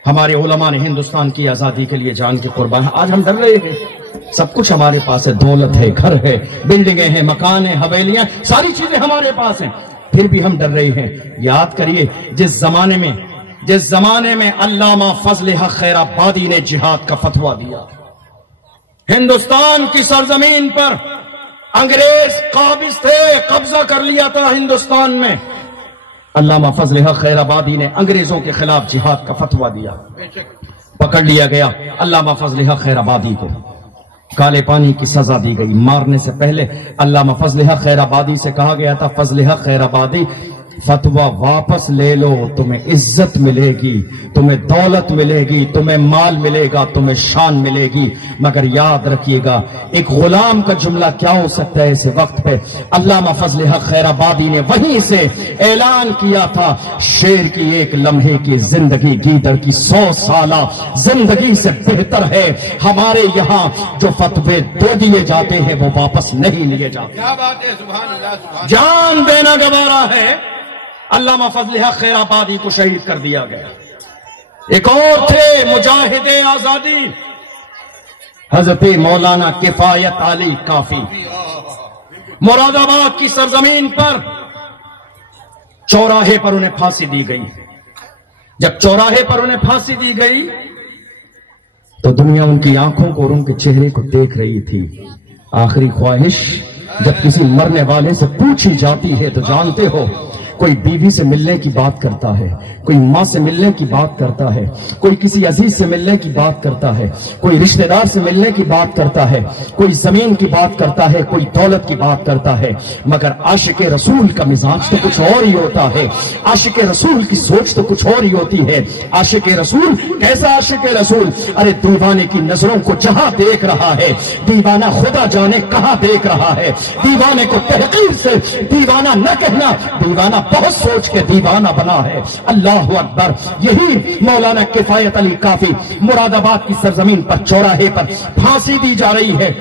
ہمارے علماء نے ہندوستان کی آزادی کے لیے جان کی قربان. آج ہم ڈر رہے ہیں، سب کچھ ہمارے پاس ہے، دولت ہے، گھر ہے، بلڈنگیں ہیں، مکان ہیں، حویلیاں، ساری چیزیں ہمارے پاس ہیں، پھر بھی ہم ڈر رہے ہیں. یاد کریے جس زمانے میں علامہ فضل حق خیر آبادی نے جہاد کا فتویٰ دیا، ہندوستان کی سرزمین پر انگریز قابض تھے، قبضہ کر لیا تھا ہندوستان میں. علامہ فضل حق خیر آبادی نے انگریزوں کے خلاف جہاد کا فتویٰ دیا. پکڑ لیا گیا علامہ فضل حق خیر آبادی کو، کالے پانی کی سزا دی گئی. مارنے سے پہلے علامہ فضل حق خیر آبادی سے کہا گیا تھا فضل حق خیر آبادی فتویٰ واپس لے لو، تمہیں عزت ملے گی، تمہیں دولت ملے گی، تمہیں مال ملے گا، تمہیں شان ملے گی. مگر یاد رکھیے گا ایک غلام کا جملہ کیا ہو سکتا ہے اس وقت پہ. علامہ فضل حق خیر آبادی نے وہیں سے اعلان کیا تھا شیر کی ایک لمحے کی زندگی گیدڑ کی 100 سالہ زندگی سے بہتر ہے. ہمارے یہاں جو فتوے دے دیے جاتے ہیں وہ واپس نہیں لیے جاتے. کیا بات ہے، سبحان اللہ، سبحان جان دینا گوارا ہے. علامہ فضل حق خیر آبادی کو شہید کر دیا گیا. ایک اور تھے مجاہد آزادی حضرت مولانا کفایت علی کافی. مراد آباد کی سرزمین پر چوراہے پر انہیں پھانسی دی گئی. جب چوراہے پر انہیں پھانسی دی گئی تو دنیا ان کی آنکھوں کو اور ان کے چہرے کو دیکھ رہی تھی. آخری خواہش جب کسی مرنے والے سے پوچھی جاتی ہے تو جانتے ہو کوئی بیوی سے ملنے کی بات کرتا ہے، کوئی ماں سے ملنے کی بات کرتا ہے، کوئی کسی عزیز سے ملنے کی بات کرتا ہے، کوئی رشتہ دار سے ملنے کی بات کرتا ہے، کوئی زمین کی بات کرتا ہے، کوئی دولت کی بات کرتا ہے، مگر عاشق رسول کا مزاج تو کچھ اور ہی ہوتا ہے، عاشق رسول کی سوچ تو کچھ اور ہی ہوتی ہے۔ عاشق رسول کیسا عاشق رسول؟ ارے دیوانے کی نظروں کو جہاں دیکھ رہا ہے، دیوانہ خدا جانے کہاں دیکھ رہا ہے۔ دیوانے کو تحقیر سے دیوانہ نہ کہنا، دیوانہ بہت سوچ کے دیوانہ بنا ہے۔ اللہ اکبر۔ یہی مولانا کفایت علی کافی مراد آباد کی سرزمین پر چوراہے پر پھانسی دی جا رہی ہے۔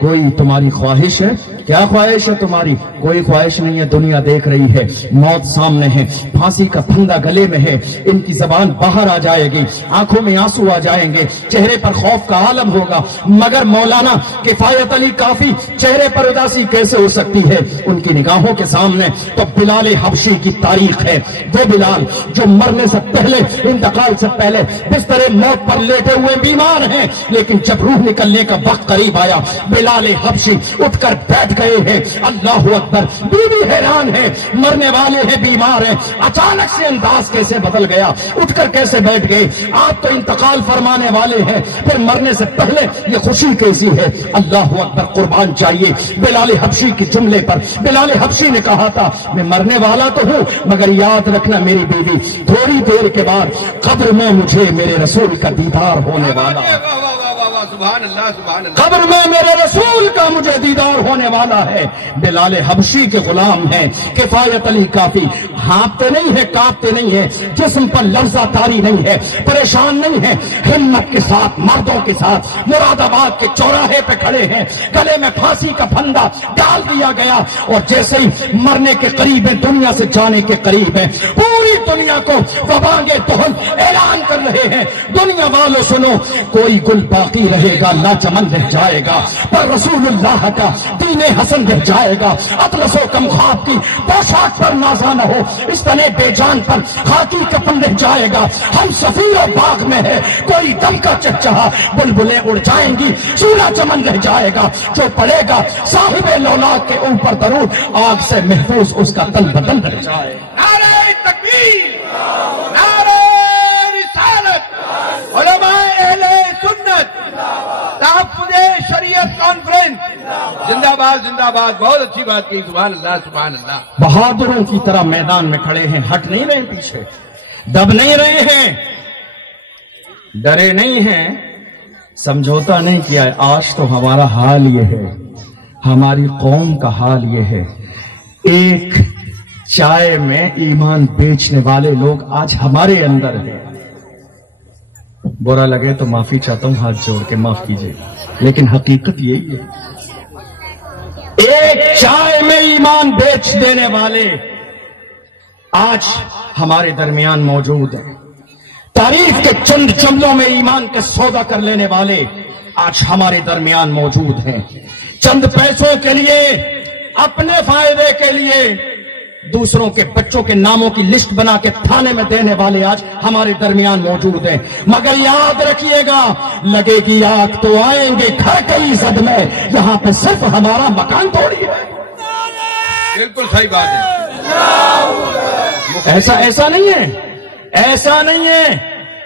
کوئی تمہاری خواہش ہے؟ کیا خواہش ہے تمہاری؟ کوئی خواہش نہیں ہے، دنیا دیکھ رہی ہے، موت سامنے ہے، پھانسی کا پھندا گلے میں ہے، ان کی زبان باہر آ جائے گی، آنکھوں میں آنسو آ جائیں گے، چہرے پر خوف کا عالم ہوگا، مگر مولانا کفایت علی کافی چہرے پر اداسی کیسے ہو سکتی ہے؟ ان کی نگاہوں کے سامنے تو بلال حبشی کی تاریخ ہے، وہ بلال جو مرنے سے پہلے، انتقال سے پہلے بستر موت پر لیٹے ہوئے بیمار ہیں، لیکن جب روح نکلنے کا وقت قریب آیا، بلال حبشی اٹھ کر بیٹھ گئے ہیں۔ اللہ اکبر۔ بیوی حیران ہے، مرنے والے ہیں، بیمار ہیں، اچانک سے انداز کیسے بدل گیا، اٹھ کر کیسے بیٹھ گئے؟ آپ تو انتقال فرمانے والے ہیں، پھر مرنے سے پہلے یہ خوشی کیسی ہے؟ اللہ اکبر۔ قربان چاہیے بلال حبشی کے جملے پر۔ بلال حبشی نے کہا تھا میں مرنے والا تو ہوں، مگر یاد رکھنا میری بیوی، تھوڑی دیر کے بعد قبر میں مجھے میرے رسول کا دیدار ہونے والا ہے، سبحان اللہ سبحان اللہ۔ قبر میں میرے رسول کا مجھے دیدار ہونے والا ہے۔ بلال حبشی کے غلام ہیں کفایت علی کافی، ہانپتے نہیں ہے، کانپتے نہیں ہے، جسم پر لرزہ تاری نہیں ہے، پریشان نہیں ہے، ہمت کے ساتھ مردوں کے ساتھ مراد آباد کے چوراہے پہ کھڑے ہیں، گلے میں پھانسی کا پھندا ڈال دیا گیا، اور جیسے ہی مرنے کے قریب ہیں، دنیا سے جانے کے قریب ہیں، پوری دنیا کو وبانگے دہن اعلان کر رہے ہیں، دنیا والوں سنو، کوئی گل باقی رہے گا، لاچمن رہ جائے گا، پر رسول اللہ کا دین حسن رہ جائے گا۔ اطلس و کم خواب کی پوشاک پر نازا نہ ہو، اس تنے بے جان پر خاکی کفن رہ جائے گا۔ ہم سفیر و باغ میں ہے، کوئی دم کا چچہا، بلبلیں اڑ جائیں گی، سونا چمن رہ جائے گا، جو پڑے گا صاحب لولاک کے اوپر درود، آگ سے محفوظ اس کا تن بدن رہ جائے۔ نعرہ تکبیر، نعرہ رسالت، علماء اہل سنت، تحفظ شریعت کانفرنس، زندہ باد زندہ باد۔ بہت اچھی بات کی، سبحان اللہ سبحان اللہ۔ بہادروں کی طرح میدان میں کھڑے ہیں، ہٹ نہیں رہے، پیچھے دب نہیں رہے ہیں، ڈرے نہیں ہیں، سمجھوتا نہیں کیا ہے۔ آج تو ہمارا حال یہ ہے، ہماری قوم کا حال یہ ہے، ایک چائے میں ایمان بیچنے والے لوگ آج ہمارے اندر ہیں۔ برا لگے تو معافی چاہتا ہوں، ہاتھ جوڑ کے معاف کیجیے، لیکن حقیقت یہی ہے، ایک چائے میں ایمان بیچ دینے والے آج ہمارے درمیان موجود ہیں، تاریخ کے چند جملوں میں ایمان کا سودا کر لینے والے آج ہمارے درمیان موجود ہیں، چند پیسوں کے لیے، اپنے فائدے کے لیے دوسروں کے بچوں کے ناموں کی لسٹ بنا کے تھانے میں دینے والے آج ہمارے درمیان موجود ہیں، مگر یاد رکھیے گا، لگے گی آگ تو آئیں گے گھر کئی زد میں، یہاں پہ صرف ہمارا مکان توڑی ہے۔ بالکل صحیح بات ہے۔ ایسا نہیں ہے، ایسا نہیں ہے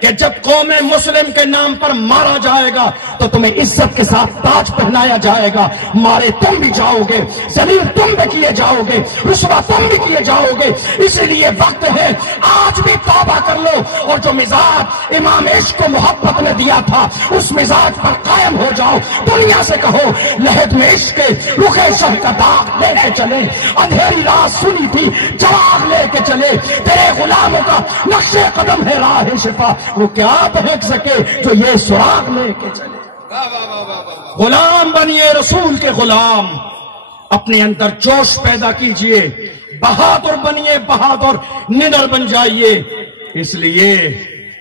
کہ جب قوم مسلم کے نام پر مارا جائے گا تو تمہیں عزت کے ساتھ تاج پہنایا جائے گا، مارے تم بھی جاؤ گے، ذلیل تم بھی کیے جاؤ گے، رسوا تم بھی کیے جاؤ گے، اسی لیے وقت ہے آج بھی توبہ کر لو، اور جو مزاج امام عشق کو محبت نے دیا تھا اس مزاج پر قائم ہو جاؤ، دنیا سے کہو لہد میں عشق کے رخ شہ کا داغ لے کے چلے، اندھیری رات سنی تھی چراغ لے کے چلے، تیرے غلاموں کا نقش قدم ہے راہ شفا، وہ کیا پھینک سکے جو یہ سراغ لے کے چلے۔ غلام بنیے رسول کے غلام، اپنے اندر جوش پیدا کیجئے، بہادر بنیے، بہادر نڈر بن جائیے، اس لیے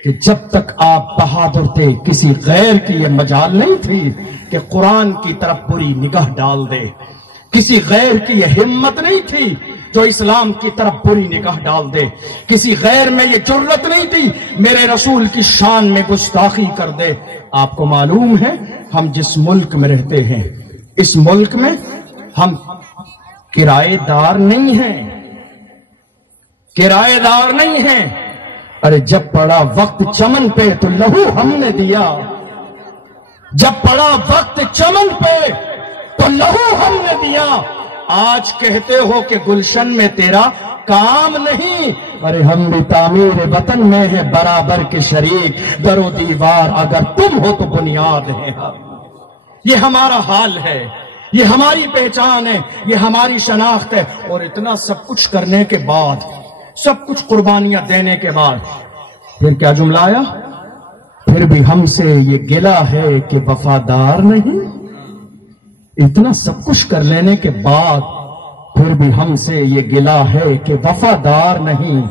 کہ جب تک آپ بہادر تھے کسی غیر کی یہ مجال نہیں تھی کہ قرآن کی طرف بری نگاہ ڈال دے، کسی غیر کی یہ ہمت نہیں تھی جو اسلام کی طرف بری نگاہ ڈال دے، کسی غیر میں یہ جرت نہیں تھی میرے رسول کی شان میں گستاخی کر دے۔ آپ کو معلوم ہے ہم جس ملک میں رہتے ہیں، اس ملک میں ہم کرایہ دار نہیں ہیں، کرایہ دار نہیں ہیں. ارے جب پڑا وقت چمن پہ تو لہو ہم نے دیا. جب پڑا وقت چمن پہ تو لہو ہم نے دیا. آج کہتے ہو کہ گلشن میں تیرا کام نہیں. ارے ہم بھی تعمیر وطن میں ہے برابر کے شریک. در و دیوار اگر تم ہو تو بنیاد ہے. یہ ہمارا حال ہے, یہ ہماری پہچان ہے, یہ ہماری شناخت ہے. اور اتنا سب کچھ کرنے کے بعد, سب کچھ قربانیاں دینے کے بعد پھر کیا جملہ آیا؟ پھر بھی ہم سے یہ گلہ ہے کہ وفادار نہیں. اتنا سب کچھ کر لینے کے بعد پھر بھی ہم سے یہ گلہ ہے کہ وفادار نہیں.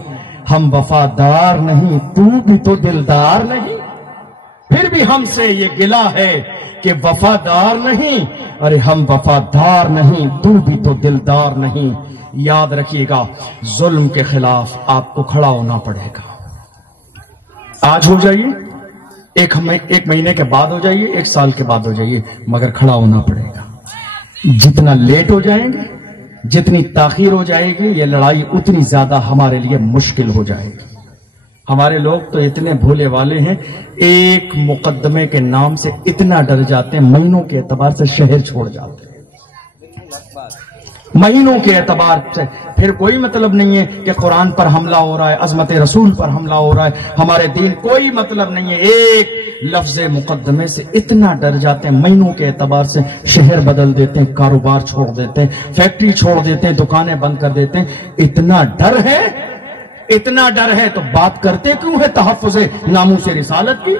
ہم وفادار نہیں, تو بھی تو دلدار نہیں. پھر بھی ہم سے یہ گلہ ہے کہ وفادار نہیں. ارے ہم وفادار نہیں, تو بھی تو دلدار نہیں. یاد رکھیے گا, ظلم کے خلاف آپ کو کھڑا ہونا پڑے گا. آج ہو جائیے, ایک مہینے کے بعد ہو جائیے, 1 سال کے بعد ہو جائیے, مگر کھڑا ہونا پڑے گا. جتنا لیٹ ہو جائیں گے, جتنی تاخیر ہو جائے گی, یہ لڑائی اتنی زیادہ ہمارے لیے مشکل ہو جائے گی. ہمارے لوگ تو اتنے بھولے والے ہیں, ایک مقدمے کے نام سے اتنا ڈر جاتے ہیں, مہینوں کے اعتبار سے شہر چھوڑ جاتے ہیں. مہینوں کے اعتبار سے پھر کوئی مطلب نہیں ہے کہ قرآن پر حملہ ہو رہا ہے, عظمت رسول پر حملہ ہو رہا ہے, ہمارے دین, کوئی مطلب نہیں ہے. ایک لفظ مقدمے سے اتنا ڈر جاتے ہیں, مہینوں کے اعتبار سے شہر بدل دیتے ہیں, کاروبار چھوڑ دیتے ہیں, فیکٹری چھوڑ دیتے ہیں, دکانیں بند کر دیتے ہیں. اتنا ڈر ہے, اتنا ڈر ہے تو بات کرتے کیوں ہے تحفظ ناموس رسالت کی؟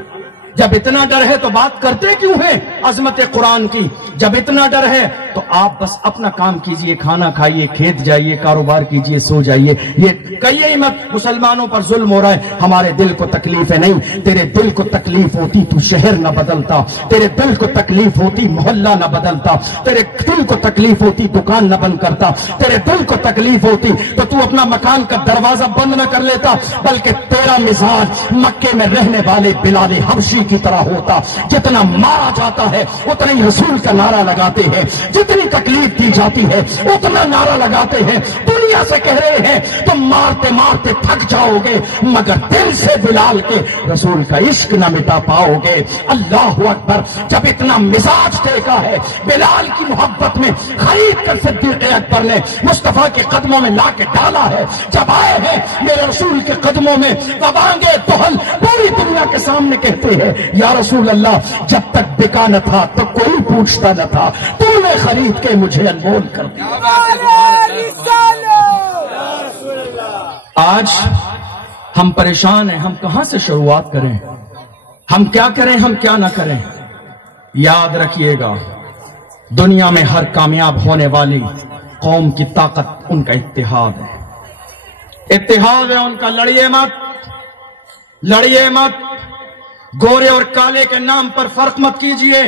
جب اتنا ڈر ہے تو بات کرتے کیوں ہیں عظمت قرآن کی؟ جب اتنا ڈر ہے تو آپ بس اپنا کام کیجئے, کھانا کھائیے, کھیت جائیے, کاروبار کیجئے, سو جائیے. یہ کہیے ہی مت مسلمانوں پر ظلم ہو رہا ہے, ہمارے دل کو تکلیف ہے. نہیں, تیرے دل کو تکلیف ہوتی تو شہر نہ بدلتا, تیرے دل کو تکلیف ہوتی محلہ نہ بدلتا, تیرے دل کو تکلیف ہوتی دکان نہ بند کرتا, تیرے دل کو تکلیف ہوتی تو اپنا مکان کا دروازہ بند نہ کر لیتا, بلکہ تیرا مزاج مکے میں رہنے والے بلال حبشی کی طرح ہوتا. جتنا مارا جاتا ہے اتنا ہی رسول کا نعرہ لگاتے ہیں, جتنی تکلیف دی جاتی ہے اتنا نعرہ لگاتے ہیں. دنیا سے کہہ رہے ہیں تم مارتے مارتے تھک جاؤ گے, مگر دل سے بلال کے رسول کا عشق نہ مٹا پاؤ گے. اللہ اکبر. جب اتنا مزاج دیکھا ہے بلال کی محبت میں, خرید کر صدیق اکبر نے مصطفیٰ کے قدموں میں لا کے ڈالا ہے. جب آئے ہیں میرے رسول کے قدموں میں, تبانگے دہل پوری دنیا کے سامنے کہتے ہیں یا رسول اللہ, جب تک بکا نہ تھا تو کوئی پوچھتا نہ تھا, تو نے خرید کے مجھے انمول کر دیا. آج ہم پریشان ہیں, ہم کہاں سے شروعات کریں, ہم کیا کریں, ہم کیا نہ کریں. یاد رکھیے گا, دنیا میں ہر کامیاب ہونے والی قوم کی طاقت ان کا اتحاد ہے. اتحاد ہے ان کا. لڑیے مت, لڑیے مت. گورے اور کالے کے نام پر فرق مت کیجئے,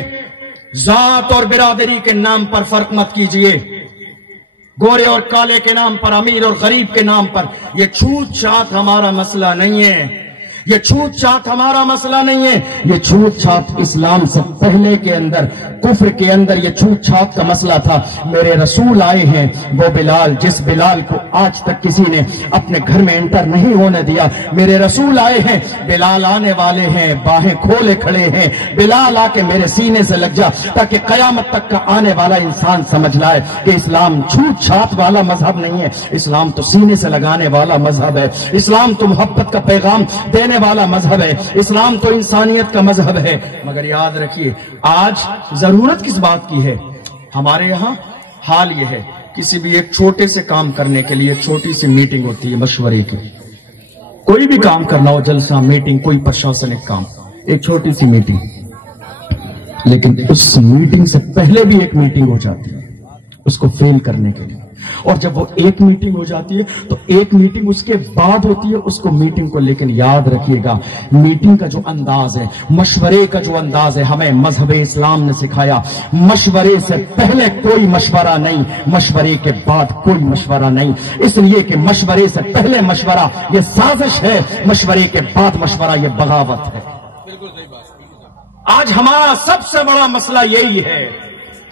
ذات اور برادری کے نام پر فرق مت کیجئے. گورے اور کالے کے نام پر, امیر اور غریب کے نام پر, یہ چھوت چھات ہمارا مسئلہ نہیں ہے. یہ چھوت چھات ہمارا مسئلہ نہیں ہے. یہ چھوت چھات اسلام سے پہلے کے اندر, کفر کے اندر یہ چھوت چھات کا مسئلہ تھا. میرے رسول آئے ہیں, وہ بلال جس بلال کو آج تک کسی نے اپنے گھر میں انٹر نہیں ہونے دیا. میرے رسول آئے ہیں, بلال آنے والے ہیں, باہیں کھولے کھڑے ہیں. بلال آ کے میرے سینے سے لگ جا, تاکہ قیامت تک کا آنے والا انسان سمجھ لائے کہ اسلام چھوت چھات والا مذہب نہیں ہے. اسلام تو سینے سے لگانے والا مذہب ہے. اسلام تو محبت کا پیغام دینے والا مذہب ہے. اسلام تو انسانیت کا مذہب ہے. مگر یاد رکھیے, آج ضرورت کس بات کی ہے؟ ہمارے یہاں حال یہ ہے, کسی بھی ایک چھوٹے سے کام کرنے کے لیے چھوٹی سی میٹنگ ہوتی ہے مشورے کی. کوئی بھی کام کرنا ہو, جلسہ, میٹنگ, کوئی پرشاسنک کام, ایک چھوٹی سی میٹنگ. لیکن اس میٹنگ سے پہلے بھی ایک میٹنگ ہو جاتی ہے اس کو فیل کرنے کے لیے. اور جب وہ ایک میٹنگ ہو جاتی ہے تو ایک میٹنگ اس کے بعد ہوتی ہے اس کو میٹنگ کو. لیکن یاد رکھیے گا, میٹنگ کا جو انداز ہے, مشورے کا جو انداز ہے, ہمیں مذہب اسلام نے سکھایا. مشورے سے پہلے کوئی مشورہ نہیں, مشورے کے بعد کوئی مشورہ نہیں. اس لیے کہ مشورے سے پہلے مشورہ یہ سازش ہے, مشورے کے بعد مشورہ یہ بغاوت ہے. آج ہمارا سب سے بڑا مسئلہ یہی ہے.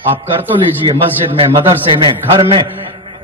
آپ کر تو لیجئے, مسجد میں, مدرسے میں, گھر میں,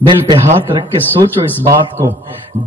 دل پہ ہاتھ رکھ کے سوچو اس بات کو،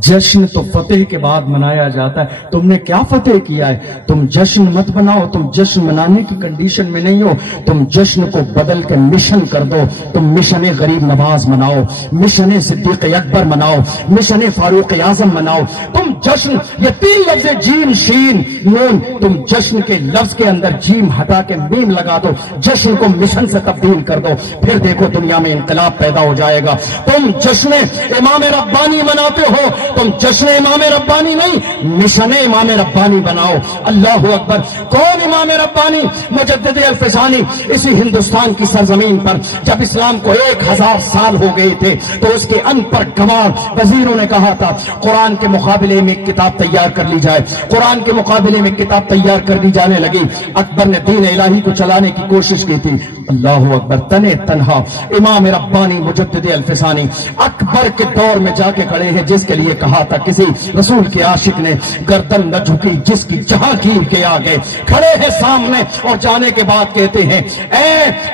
جشن تو فتح کے بعد منایا جاتا ہے، تم نے کیا فتح کیا ہے؟ تم جشن مت بناؤ، تم جشن منانے کی کنڈیشن میں نہیں ہو، تم جشن کو بدل کے مشن کر دو، تم مشن غریب نواز مناؤ، مشن صدیق اکبر مناؤ، مشن فاروق اعظم مناؤ، تم جشن، یہ تین لفظ جیم شین نون، تم جشن کے لفظ کے اندر جیم ہٹا کے میم لگا دو، جشن کو مشن سے تبدیل کر دو، پھر دیکھو دنیا میں انقلاب پیدا ہو جائے گا۔ تم جشن امام ربانی مناتے ہو، تم جشن امام ربانی نہیں، مشن امام ربانی بناؤ۔ اللہ اکبر۔ کون امام ربانی؟ مجدد الفسانی۔ اسی ہندوستان کی سرزمین پر جب اسلام کو 1000 سال ہو گئے تھے تو اس کے ان پر گوار وزیروں نے کہا تھا قرآن کے مقابلے میں ایک کتاب تیار کر لی جائے، قرآن کے مقابلے میں کتاب تیار کر دی جانے لگی۔ اکبر نے دین الہی کو چلانے کی کوشش کی تھی۔ اللہ اکبر۔ تنے تنہا امام ربانی مجدد الفسانی اکبر کے دور میں جا کے کھڑے ہیں، جس کے لیے کہا تھا کسی رسول کے عاشق نے گردن نہ جھکی جس کی جہانگیر کے آگے، کھڑے ہیں سامنے اور جانے کے بعد کہتے ہیں اے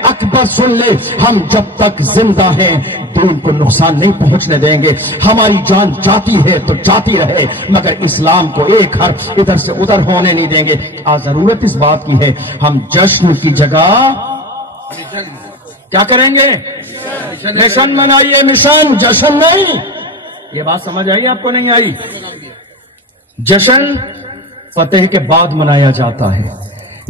اکبر سن لے، ہم جب تک زندہ ہیں دین کو نقصان نہیں پہنچنے دیں گے، ہماری جان جاتی ہے تو جاتی رہے مگر اسلام کو ایک حرف ادھر سے ادھر ہونے نہیں دیں گے۔ آج ضرورت اس بات کی ہے ہم جشن کی جگہ کیا کریں گے؟ مشن منائیے، مشن، جشن نہیں۔ یہ بات سمجھ آئی آپ کو؟ نہیں آئی؟ جشن فتح کے بعد منایا جاتا ہے،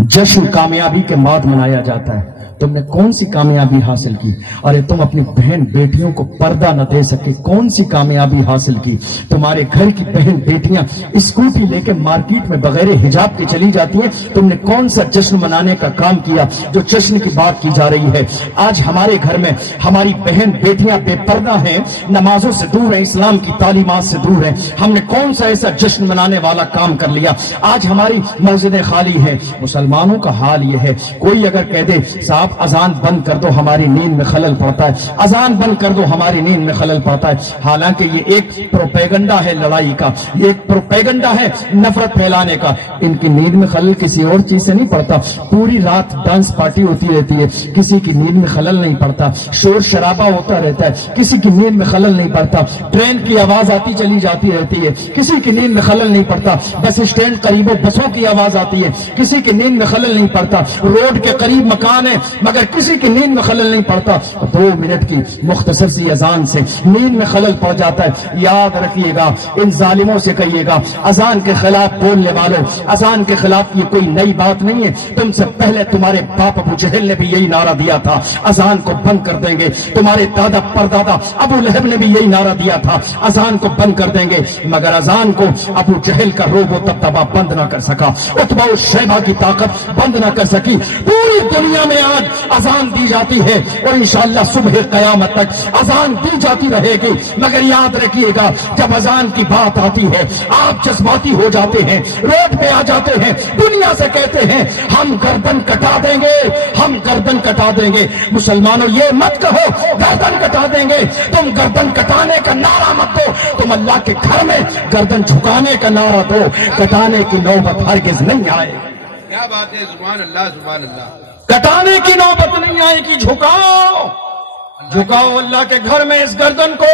جشن کامیابی کے بعد منایا جاتا ہے۔ تم نے کون سی کامیابی حاصل کی؟ ارے تم اپنی بہن بیٹیوں کو پردہ نہ دے سکے، کون سی کامیابی حاصل کی؟ تمہارے گھر کی بہن بیٹیاں اسکوٹی لے کے مارکیٹ میں بغیر حجاب کے چلی جاتی ہیں، تم نے کون سا جشن منانے کا کام کیا جو جشن کی بات کی جا رہی ہے؟ آج ہمارے گھر میں ہماری بہن بیٹیاں بے پردہ ہیں، نمازوں سے دور ہیں، اسلام کی تعلیمات سے دور ہیں، ہم نے کون سا ایسا جشن منانے والا کام کر لیا؟ آج ہماری مسجدیں خالی ہیں۔ مسلمانوں کا حال یہ ہے، کوئی اگر کہہ دے صاحب اذان بند کر دو ہماری نیند میں خلل پڑتا ہے، اذان بند کر دو ہماری نیند میں خلل پڑتا ہے، حالانکہ یہ ایک پروپیگنڈا ہے لڑائی کا، یہ ایک پروپیگنڈا ہے نفرت پھیلانے کا۔ ان کی نیند میں خلل کسی اور چیز سے نہیں پڑتا، پوری رات ڈانس پارٹی ہوتی رہتی ہے، کسی کی نیند میں خلل نہیں پڑتا، شور شرابہ ہوتا رہتا ہے، کسی کی نیند میں خلل نہیں پڑتا، ٹرین کی آواز آتی چلی جاتی رہتی ہے، کسی کی نیند میں خلل نہیں پڑتا، بس اسٹینڈ قریب بسوں کی آواز آتی ہے، کسی کی نیند میں خلل نہیں پڑتا، روڈ کے قریب مکان ہے مگر کسی کی نیند میں خلل نہیں پڑتا، 2 منٹ کی مختصر سی اذان سے نیند میں خلل پڑ جاتا ہے۔ یاد رکھیے گا، ان ظالموں سے کہیے گا اذان کے خلاف بولنے والوں، اذان کے خلاف یہ کوئی نئی بات نہیں ہے، تم سے پہلے تمہارے باپ ابو جہل نے بھی یہی نعرہ دیا تھا اذان کو بند کر دیں گے، تمہارے دادا پردادا ابو لہب نے بھی یہی نعرہ دیا تھا اذان کو بند کر دیں گے، مگر اذان کو ابو جہل کا روب و تبدبہ بند نہ کر سکا، عتبہ و شیبہ کی طاقت بند نہ کر سکی۔ پوری دنیا میں آج اذان دی جاتی ہے اور انشاءاللہ صبح قیامت تک اذان دی جاتی رہے گی، مگر یاد رکھیے گا جب اذان کی بات آتی ہے آپ جذباتی ہو جاتے ہیں، روڈ پہ آ جاتے ہیں، دنیا سے کہتے ہیں ہم گردن کٹا دیں گے، ہم گردن کٹا دیں گے۔ مسلمانوں یہ مت کہو گردن کٹا دیں گے، تم گردن کٹانے کا نعرہ مت دو، تم اللہ کے گھر میں گردن جھکانے کا نعرہ دو، کٹانے کی نوبت ہرگز نہیں آئے۔ کیا بات ہے، سبحان اللہ سبحان اللہ۔ کٹانے کی نوبت نہیں آئے گی، جھکاؤ جھکاؤ اللہ کے گھر میں اس گردن کو،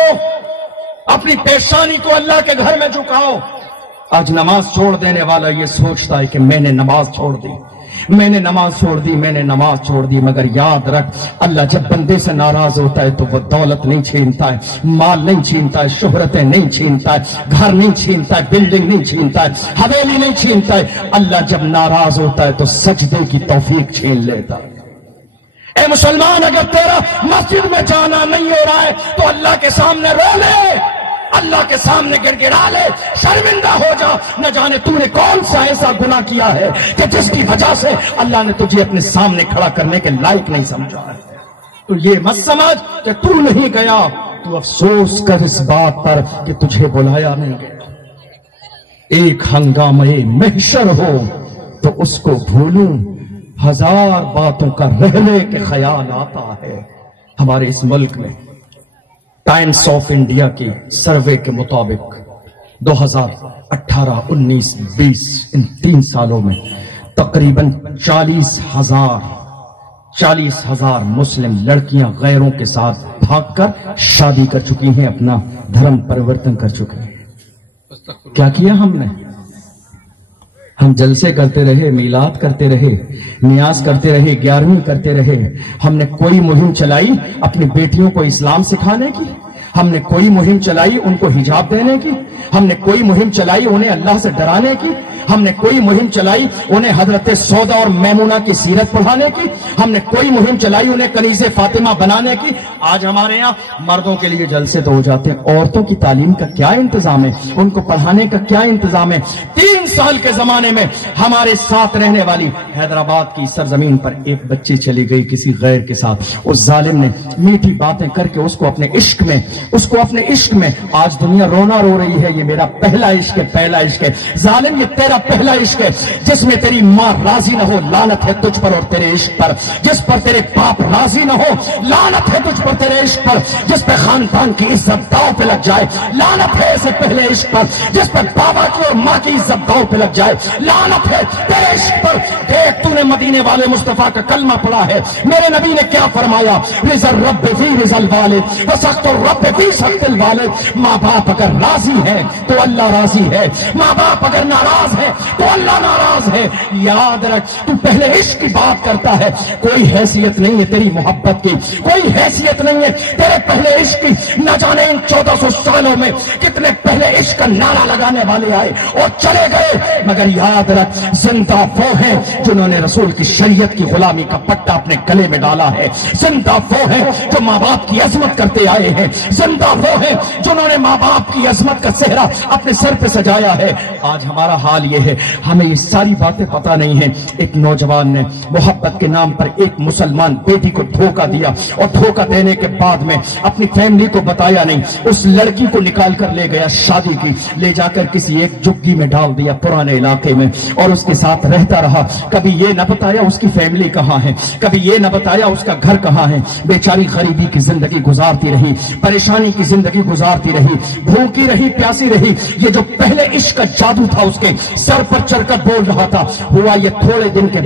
اپنی پیشانی کو اللہ کے گھر میں جھکاؤ۔ آج نماز چھوڑ دینے والا یہ سوچتا ہے کہ میں نے نماز چھوڑ دی، میں نے نماز چھوڑ دی، میں نے نماز چھوڑ دی، مگر یاد رکھ اللہ جب بندے سے ناراض ہوتا ہے تو وہ دولت نہیں چھینتا ہے، مال نہیں چھینتا ہے، شہرتیں نہیں چھینتا ہے، گھر نہیں چھینتا ہے، بلڈنگ نہیں چھینتا ہے، حویلی نہیں چھینتا ہے، اللہ جب ناراض ہوتا ہے تو سجدے کی توفیق چھین لیتا ہے۔ اے مسلمان، اگر تیرا مسجد میں جانا نہیں ہو رہا ہے تو اللہ کے سامنے رو لے، اللہ کے سامنے گڑ گڑا لے، شرمندہ ہو جا، نہ جانے تو نے کون سا ایسا گناہ کیا ہے کہ جس کی وجہ سے اللہ نے تجھے اپنے سامنے کھڑا کرنے کے لائق نہیں سمجھا ہے۔ تو یہ مت سمجھ کہ تو نہیں گیا، تو افسوس کر اس بات پر کہ تجھے بلایا نہیں گیا۔ ایک ہنگامے محشر ہو تو اس کو بھولوں، 1000 باتوں کا رہنے کے خیال آتا ہے۔ ہمارے اس ملک میں ٹائمز آف انڈیا کی سروے کے مطابق 2018، 19، 20 ان 3 سالوں میں تقریباً 40,000 40,000 مسلم لڑکیاں غیروں کے ساتھ بھاگ کر شادی کر چکی ہیں، اپنا دھرم پرورتن کر چکے ہیں۔ کیا کیا ہم نے؟ ہم جلسے کرتے رہے، میلاد کرتے رہے، نیاز کرتے رہے، 11ویں کرتے رہے۔ ہم نے کوئی مہم چلائی اپنی بیٹیوں کو اسلام سکھانے کی؟ ہم نے کوئی مہم چلائی ان کو حجاب دینے کی؟ ہم نے کوئی مہم چلائی انہیں اللہ سے ڈرانے کی؟ ہم نے کوئی مہم چلائی انہیں حضرت سودا اور میمونہ کی سیرت پڑھانے کی؟ ہم نے کوئی مہم چلائی انہیں کنیز فاطمہ بنانے کی؟ آج ہمارے یہاں مردوں کے لیے جلسے تو ہو جاتے ہیں، عورتوں کی تعلیم کا کیا انتظام ہے؟ ان کو پڑھانے کا کیا انتظام ہے؟ 3 سال کے زمانے میں ہمارے ساتھ رہنے والی حیدرآباد کی سرزمین پر ایک بچی چلی گئی کسی غیر کے ساتھ، اس ظالم نے میٹھی باتیں کر کے اس کو اپنے عشق میں آج دنیا رونا رو رہی ہے، یہ میرا پہلا عشق ہے، پہلا عشق ہے۔ ظالم، یہ تیرا پہلا عشق ہے جس میں تیری ماں راضی نہ ہو، لعنت ہے تجھ پر اور تیرے عشق پر۔ جس پر تیرے باپ راضی نہ ہو، لعنت ہے تجھ پر تیرے عشق پر۔ جس پہ خاندان کی عزت داؤ پہ لگ جائے، لعنت ہے ایسے پہلے عشق پر۔ جس پر بابا کی اور ماں کی عزت داؤ پہ لگ جائے، لعنت ہے تیرے عشق پر۔ دیکھ، تو نے مدینے والے مصطفیٰ کا کلمہ پڑھا ہے، میرے نبی نے کیا فرمایا؟ رضا الرب فی رضا الوالد وسخط الرب فی سخط الوالد۔ ماں باپ اگر راضی ہے تو اللہ راضی ہے، ماں باپ اگر ناراض ہے تو اللہ ناراض ہے۔ یاد رکھ، تو پہلے عشق کی بات کرتا ہے، کوئی حیثیت نہیں ہے تیری محبت کی، کوئی حیثیت نہیں ہے تیرے پہلے عشق کی۔ نہ جانے ان 1400 سالوں میں کتنے پہلے عشق کا نعرہ لگانے والے آئے اور چلے گئے، مگر یاد رکھ، زندہ وہ ہیں جنہوں نے رسول کی شریعت کی غلامی کا پٹا اپنے گلے میں ڈالا ہے۔ زندہ وہ ہیں جو ماں باپ کی عظمت کرتے آئے ہیں۔ زندہ وہ ہیں جنہوں نے ماں باپ کی عظمت کا صحرا اپنے سر پہ سجایا ہے۔ آج ہمارا حال یہ ہے، ہمیں یہ ساری باتیں پتہ نہیں ہیں۔ ایک نوجوان نے محبت کے نام پر ایک مسلمان بیٹی کو دھوکہ دیا، اور دھوکہ دینے کے بعد میں اپنی فیملی کو بتایا نہیں، اس لڑکی کو نکال کر لے گیا، شادی کی، لے جا کر کسی ایک جگی میں ڈال دیا پرانے علاقے میں، اور اس کے ساتھ رہتا رہا۔ کبھی یہ نہ بتایا اس کی فیملی کہاں ہے، کبھی یہ نہ بتایا اس کا گھر کہاں ہے۔ بیچاری غریبی کی زندگی گزارتی رہی، پریشانی کی زندگی گزارتی رہی، بھوکی رہی، پیاسی رہی۔ یہ جو پہلے عشق کا جادو تھا اس کے سر پر چڑھ کر بول رہا تھا، ہوا یہ تھوڑے دن کے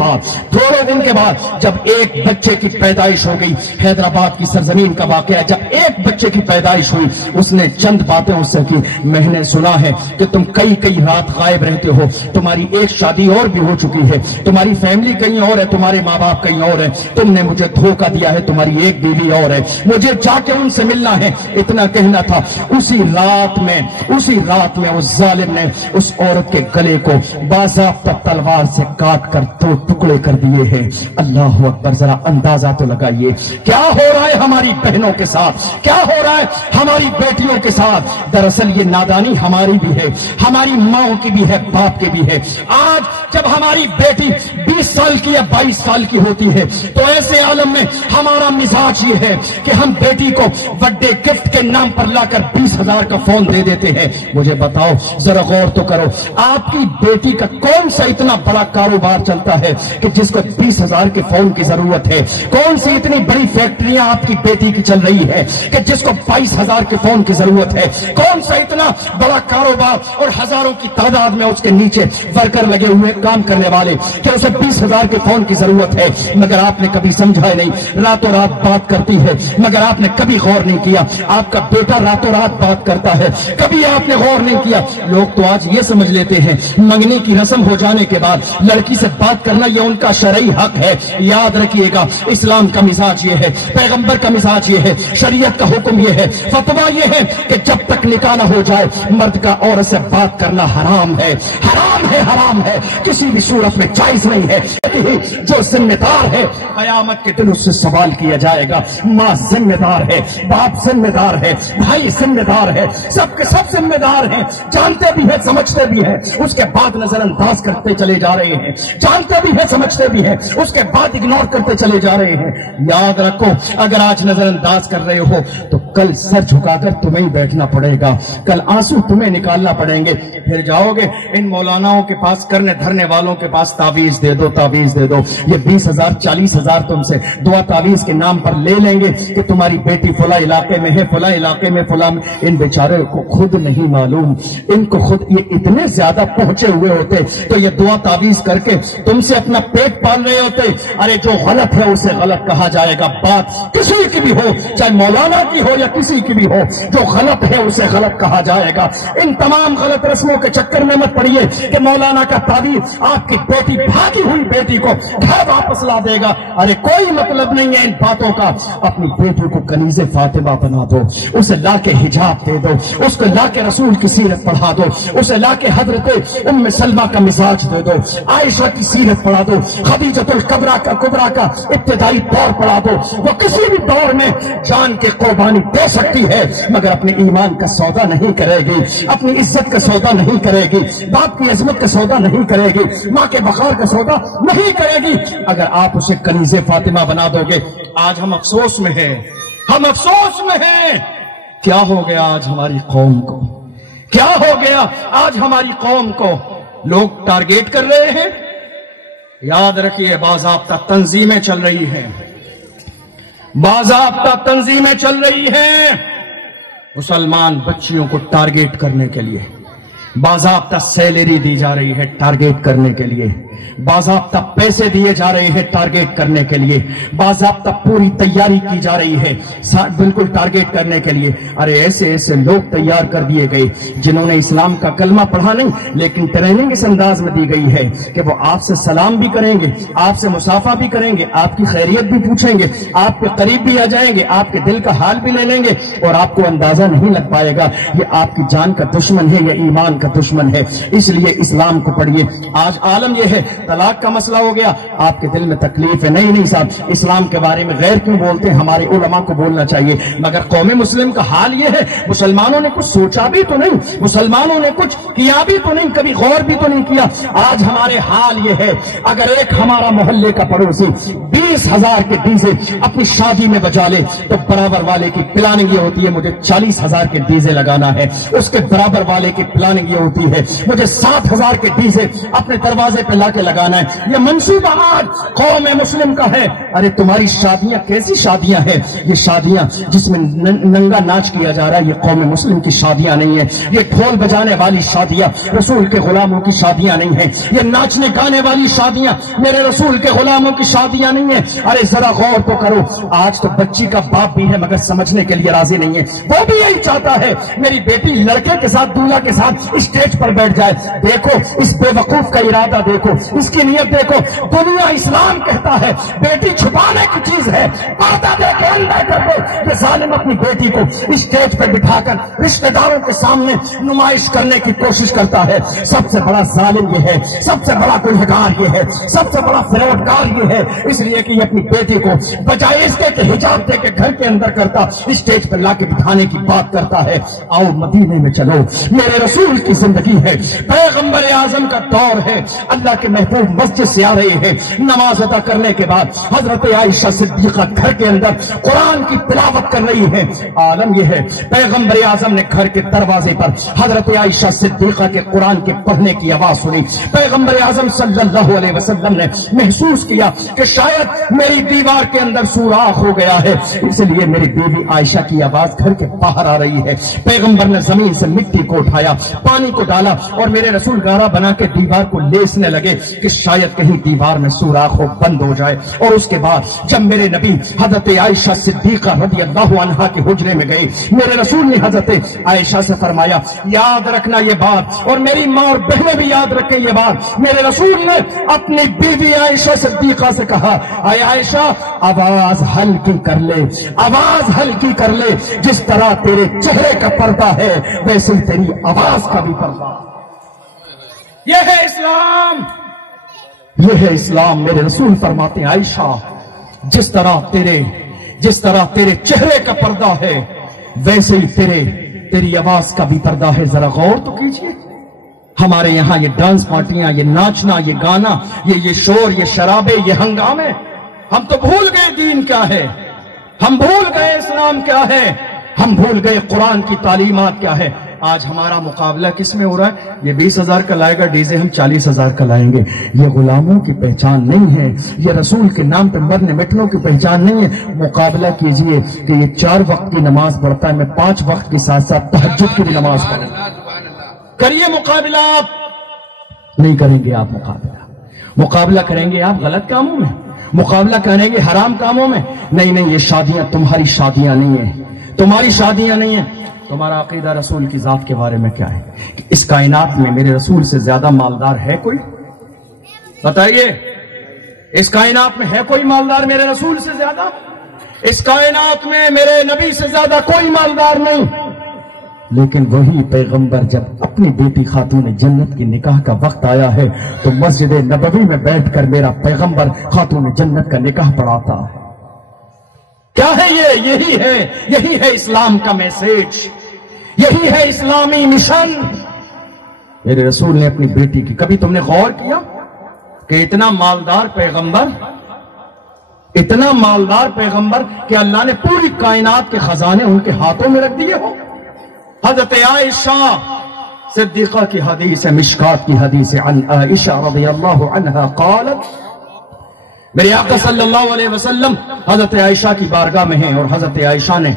بعد جب ایک بچے کی پیدائش ہو گئی۔ حیدرآباد کی سرزمین کا واقعہ، جب ایک بچے کی پیدائش ہوئی، اس نے چند باتیں اس سے کی۔ میں نے سنا ہے کہ تم کئی رات غائب رہتے ہو، تمہاری ایک شادی اور بھی ہو چکی ہے، تمہاری فیملی کہیں اور ہے، تمہارے ماں باپ کہیں اور ہے، تم نے مجھے دھوکہ دیا ہے، تمہاری ایک بیوی اور ہے، مجھے جا کے ان سے ملنا ہے، اتنا کہنا تھا۔ اسی رات میں اس ظالم نے اس عورت کے گلے کو باضابطہ تلوار سے کاٹ کر 2 ٹکڑے کر دیے ہیں۔ اللہ اکبر، ذرا اندازہ تو لگائیے کیا ہو رہا ہے ہماری بہنوں کے ساتھ، کیا ہو رہا ہے ہماری بیٹیوں کے ساتھ۔ دراصل یہ نادانی ہماری بھی ہے، ہماری ماں کی بھی ہے، باپ کی بھی ہے۔ آج جب ہماری بیٹی 20 سال کی یا 22 سال کی ہوتی ہے تو ایسے عالم میں ہمارا مزاج یہ ہے کہ ہم بیٹی کو برتھ ڈے گفٹ کے نام پر لا کر 20,000 کا فون دے دیتے ہیں۔ مجھے بتاؤ، ذرا غور تو کرو، آپ کی بیٹی کا کون سا اتنا بڑا کاروبار چلتا ہے کہ جس کو 20,000 کے فون کی ضرورت ہے؟ کون سی اتنی بڑی فیکٹریاں آپ کی بیٹی کی چل رہی ہے کہ جس کو 22,000 کے فون کی ضرورت ہے؟ کون سا اتنا بڑا کاروبار اور ہزاروں کی تعداد میں اس کے نیچے ورکر لگے ہوئے کام کرنے والے کہ اسے 20,000 کے فون کی ضرورت ہے؟ مگر آپ نے کبھی سمجھا نہیں، راتوں رات بات کرتی ہے، مگر آپ نے کبھی غور نہیں کیا آپ کا بیٹا راتوں رات بات کرتا ہے، کبھی آپ نے غور نہیں کیا۔ لوگ تو آج یہ سمجھ لیتے ہیں منگنی کی رسم ہو جانے کے بعد لڑکی سے بات کرنا یہ ان کا شرعی حق ہے۔ یاد رکھیے گا، اسلام کا مزاج یہ ہے، پیغمبر کا مزاج یہ ہے، شریعت کا حکم یہ ہے، فتویٰ یہ ہے کہ جب تک نکاح نہ ہو جائے مرد کا عورت سے بات کرنا حرام ہے، حرام ہے، کسی بھی صورت میں جائز نہیں ہے۔ جو ذمہ دار ہے قیامت کے دن اس سے سوال کیا جائے گا۔ ماں ذمہ دار ہے، باپ ذمہ دار ہے، بھائی ذمہ دار ہے، سب کے سب ذمہ دار ہیں، جانتے بھی ہیں سمجھتے بھی ہیں، اس کے بعد نظر انداز کرتے چلے جا رہے ہیں، جانتے بھی ہیں سمجھتے بھی ہیں، اس کے بعد اگنور کرتے چلے جا رہے ہیں۔ یاد رکھو، اگر آج نظر انداز کر رہے ہو تو کل سر جھکا کر تمہیں ہی بیٹھنا پڑے گا، کل آنسو تمہیں نکالنا پڑیں گے، پھر جاؤ گے ان مولاناؤں کے پاس، کرنے دھرنے والوں کے پاس، تعویذ دے دو تعویذ تعویذ دے دو. یہ 20,000 40,000 تم سے دعا تعویذ کے نام پر لے لیں گے کہ تمہاری بیٹی فلاں علاقے میں ہے، فلاں علاقے میں، فلاں. ان بیچارے کو خود نہیں معلوم، ان کو خود یہ اتنے زیادہ پہنچے ہوئے ہوتے تو یہ دعا تعویذ کر کے تم سے اپنا پیٹ پال رہے ہوتے. ارے جو غلط ہے اسے غلط کہا جائے گا، بات کسی کی بھی ہو، چاہے مولانا کی ہو یا کسی کی بھی ہو، جو غلط ہے اسے غلط کہا جائے گا. ان تمام غلط رسموں کے چکر میں مت پڑیے کہ مولانا کا تعویذ آپ کی بیٹی، بھاگی ہوئی بیٹی کو گھر واپس لا دے گا. ارے کوئی مطلب نہیں ہے ان باتوں کا. اپنی بیٹی کو کنیز فاطمہ بنا دو، اسے لا کے حجاب دے دو، اس کو لا کے رسول کی سیرت پڑھا دو، اسے لا کے حضرت ام سلمہ کا مزاج دے دو، عائشہ کی سیرت پڑھا دو، خدیجۃ الکبریٰ کا ابتدائی دور پڑھا دو. وہ کسی بھی دور میں جان کی قربانی دے سکتی ہے مگر اپنے ایمان کا سودا نہیں کرے گی، اپنی عزت کا سودا نہیں کرے گی، باپ کی عظمت کا سودا نہیں کرے گی، ماں کے وقار کا سودا نہیں کرے گی اگر آپ اسے کنیز فاطمہ بنا دو گے. آج ہم افسوس میں ہیں، ہم افسوس میں ہیں. کیا ہو گیا آج ہماری قوم کو؟ کیا ہو گیا آج ہماری قوم کو؟ لوگ ٹارگیٹ کر رہے ہیں. یاد رکھیے باضابطہ تنظیمیں چل رہی ہیں، باضابطہ تنظیمیں چل رہی ہیں مسلمان بچیوں کو ٹارگیٹ کرنے کے لیے. باضابطہ سیلری دی جا رہی ہے ٹارگیٹ کرنے کے لیے، باضابطہ پیسے دیے جا رہے ہیں ٹارگیٹ کرنے کے لیے، باضابطہ پوری تیاری کی جا رہی ہے بالکل ٹارگیٹ کرنے کے لیے. ارے ایسے ایسے لوگ تیار کر دیے گئے جنہوں نے اسلام کا کلمہ پڑھا نہیں لیکن ٹریننگ اس انداز میں دی گئی ہے کہ وہ آپ سے سلام بھی کریں گے، آپ سے مصافحہ بھی کریں گے، آپ کی خیریت بھی پوچھیں گے، آپ کے قریب بھی آ جائیں گے، آپ کے دل کا حال بھی لے لیں گے اور آپ کو اندازہ نہیں لگ پائے گا یہ آپ کی جان کا دشمن ہے یا ایمان کا دشمن ہے. اس لیے اسلام کو پڑھیے. آج عالم یہ ہے طلاق کا مسئلہ ہو گیا، آپ کے دل میں تکلیف ہے. نہیں صاحب، اسلام کے بارے میں غیر کیوں بولتے ہیں؟ ہمارے علماء کو بولنا چاہیے. مگر قوم مسلم کا حال یہ ہے، مسلمانوں نے کچھ سوچا بھی تو نہیں، مسلمانوں نے کچھ کیا بھی تو نہیں، کبھی غور بھی تو نہیں کیا. آج ہمارے حال یہ ہے، اگر ایک ہمارا محلے کا پڑوسی 20,000 کے ڈیزے اپنی شادی میں بجا لے تو برابر والے کی پلاننگ یہ ہوتی ہے مجھے 40,000 کے ڈیزے لگانا ہے، اس کے برابر والے کی پلاننگ یہ ہوتی ہے مجھے 60,000 کے ڈیزے اپنے دروازے پہ لا کے لگانا ہے. یہ منصوبہ آج قوم مسلم کا ہے. ارے تمہاری شادیاں کیسی شادیاں ہیں؟ یہ شادیاں جس میں ننگا ناچ کیا جا رہا ہے یہ قوم مسلم کی شادیاں نہیں ہیں. یہ ڈھول بجانے والی شادیاں رسول کے غلاموں کی شادیاں نہیں ہیں. یہ ناچنے گانے والی شادیاں میرے رسول کے غلاموں کی شادیاں نہیں ہیں. ارے ذرا غور تو کرو. آج تو بچی کا باپ بھی ہے مگر سمجھنے کے لیے راضی نہیں ہے. وہ بھی یہی چاہتا ہے میری بیٹی لڑکے کے ساتھ دولہا کے ساتھ اسٹیج پر بیٹھ جائے. دیکھو اس بے وقوف کا ارادہ، دیکھو اس کی نیت دیکھو. دنیا اسلام کہتا ہے بیٹی چھپانے کی چیز ہے، پردہ دے کے اندر کر دو. یہ ظالم اپنی بیٹی کو اسٹیج پہ بٹھا کر رشتہ داروں کے سامنے نمائش کرنے کی کوشش کرتا ہے. سب سے بڑا ظالم یہ ہے، سب سے بڑا گنہگار یہ ہے، سب سے بڑا فریبکار یہ ہے. اس لیے کہ یہ اپنی بیٹی کو بجائے اس کے حجاب دے کے گھر کے اندر کرتا اسٹیج پہ لا کے بٹھانے کی بات کرتا ہے. آؤ مدینے میں چلو، میرے رسول کی زندگی ہے، پیغمبر اعظم کا دور ہے. اللہ کے محبوب مسجد سے آ رہے ہیں، نماز ادا کرنے کے بعد حضرت عائشہ صدیقہ گھر کے اندر قرآن کی تلاوت کر رہی ہے. عالم یہ ہے پیغمبر اعظم نے گھر کے دروازے پر حضرت عائشہ صدیقہ کے قرآن کے پڑھنے کی آواز سنی. پیغمبر اعظم صلی اللہ علیہ وسلم نے محسوس کیا کہ شاید میری دیوار کے اندر سوراخ ہو گیا ہے، اس لیے میری بیوی عائشہ کی آواز گھر کے باہر آ رہی ہے. پیغمبر نے زمین سے مٹی کو اٹھایا، پانی کو ڈالا اور میرے رسول گارا بنا کے دیوار کو لیسنے لگے کہ شاید کہیں دیوار میں سوراخ ہو، بند ہو جائے. اور اس کے بعد جب میرے نبی حضرت عائشہ صدیقہ رضی اللہ عنہا کے حجرے میں گئے، میرے رسول نے حضرت عائشہ سے فرمایا یاد رکھنا یہ بات، اور میری ماں اور بہنیں بھی یاد رکھیں یہ بات. میرے رسول نے اپنی بیوی عائشہ صدیقہ سے کہا اے عائشہ آواز ہلکی کر لے، آواز ہلکی کر لے. جس طرح تیرے چہرے کا پردہ ہے ویسے ہی تیری آواز کا بھی پردہ. یہ ہے اسلام، یہ ہے اسلام. میرے رسول فرماتے ہیں عائشہ جس طرح تیرے چہرے کا پردہ ہے ویسے ہی تیری آواز کا بھی پردہ ہے. ذرا غور تو کیجئے. ہمارے یہاں یہ ڈانس پارٹیاں، یہ ناچنا، یہ گانا، یہ شور، یہ شرابے، یہ ہنگامے، ہم تو بھول گئے دین کیا ہے، ہم بھول گئے اسلام کیا ہے، ہم بھول گئے قرآن کی تعلیمات کیا ہے. آج ہمارا مقابلہ کس میں ہو رہا ہے؟ یہ 20,000 کا لائے گا ڈیزے، ہم 40,000 کا لائیں گے۔ یہ غلاموں کی پہچان نہیں ہے، یہ رسول کے نام پہ مرنے مٹنوں کی پہچان نہیں ہے۔ مقابلہ کیجئے کہ یہ 4 وقت کی نماز پڑھتا ہے، میں 5 وقت کے ساتھ ساتھ تہجد کی بھی نماز پڑھوں۔ کریے مقابلہ، آپ نہیں کریں گے، آپ مقابلہ کریں گے آپ غلط کاموں میں، مقابلہ کریں گے حرام کاموں میں۔ نہیں، یہ شادیاں تمہاری شادیاں نہیں ہیں، تمہاری شادیاں نہیں ہیں۔ تمہارا عقیدہ رسول کی ذات کے بارے میں کیا ہے؟ کہ اس کائنات میں میرے رسول سے زیادہ مالدار ہے کوئی؟ بتائیے، اس کائنات میں ہے کوئی مالدار میرے رسول سے زیادہ؟ اس کائنات میں میرے نبی سے زیادہ کوئی مالدار نہیں۔ لیکن وہی پیغمبر جب اپنی بیٹی خاتون جنت کی نکاح کا وقت آیا ہے تو مسجد نبوی میں بیٹھ کر میرا پیغمبر خاتون جنت کا نکاح پڑھاتا ہے۔ کیا ہے یہ؟ یہی ہے اسلام کا میسج، یہی ہے اسلامی مشن۔ میرے رسول نے اپنی بیٹی کی، کبھی تم نے غور کیا کہ اتنا مالدار پیغمبر کہ اللہ نے پوری کائنات کے خزانے ان کے ہاتھوں میں رکھ دیے ہو؟ حضرت عائشہ صدیقہ کی حدیث ہے، مشکات کی حدیث ہے، عن عائشہ رضی اللہ عنہا قالت، میرے آقا صلی اللہ علیہ وسلم حضرت عائشہ کی بارگاہ میں ہیں، اور حضرت عائشہ نے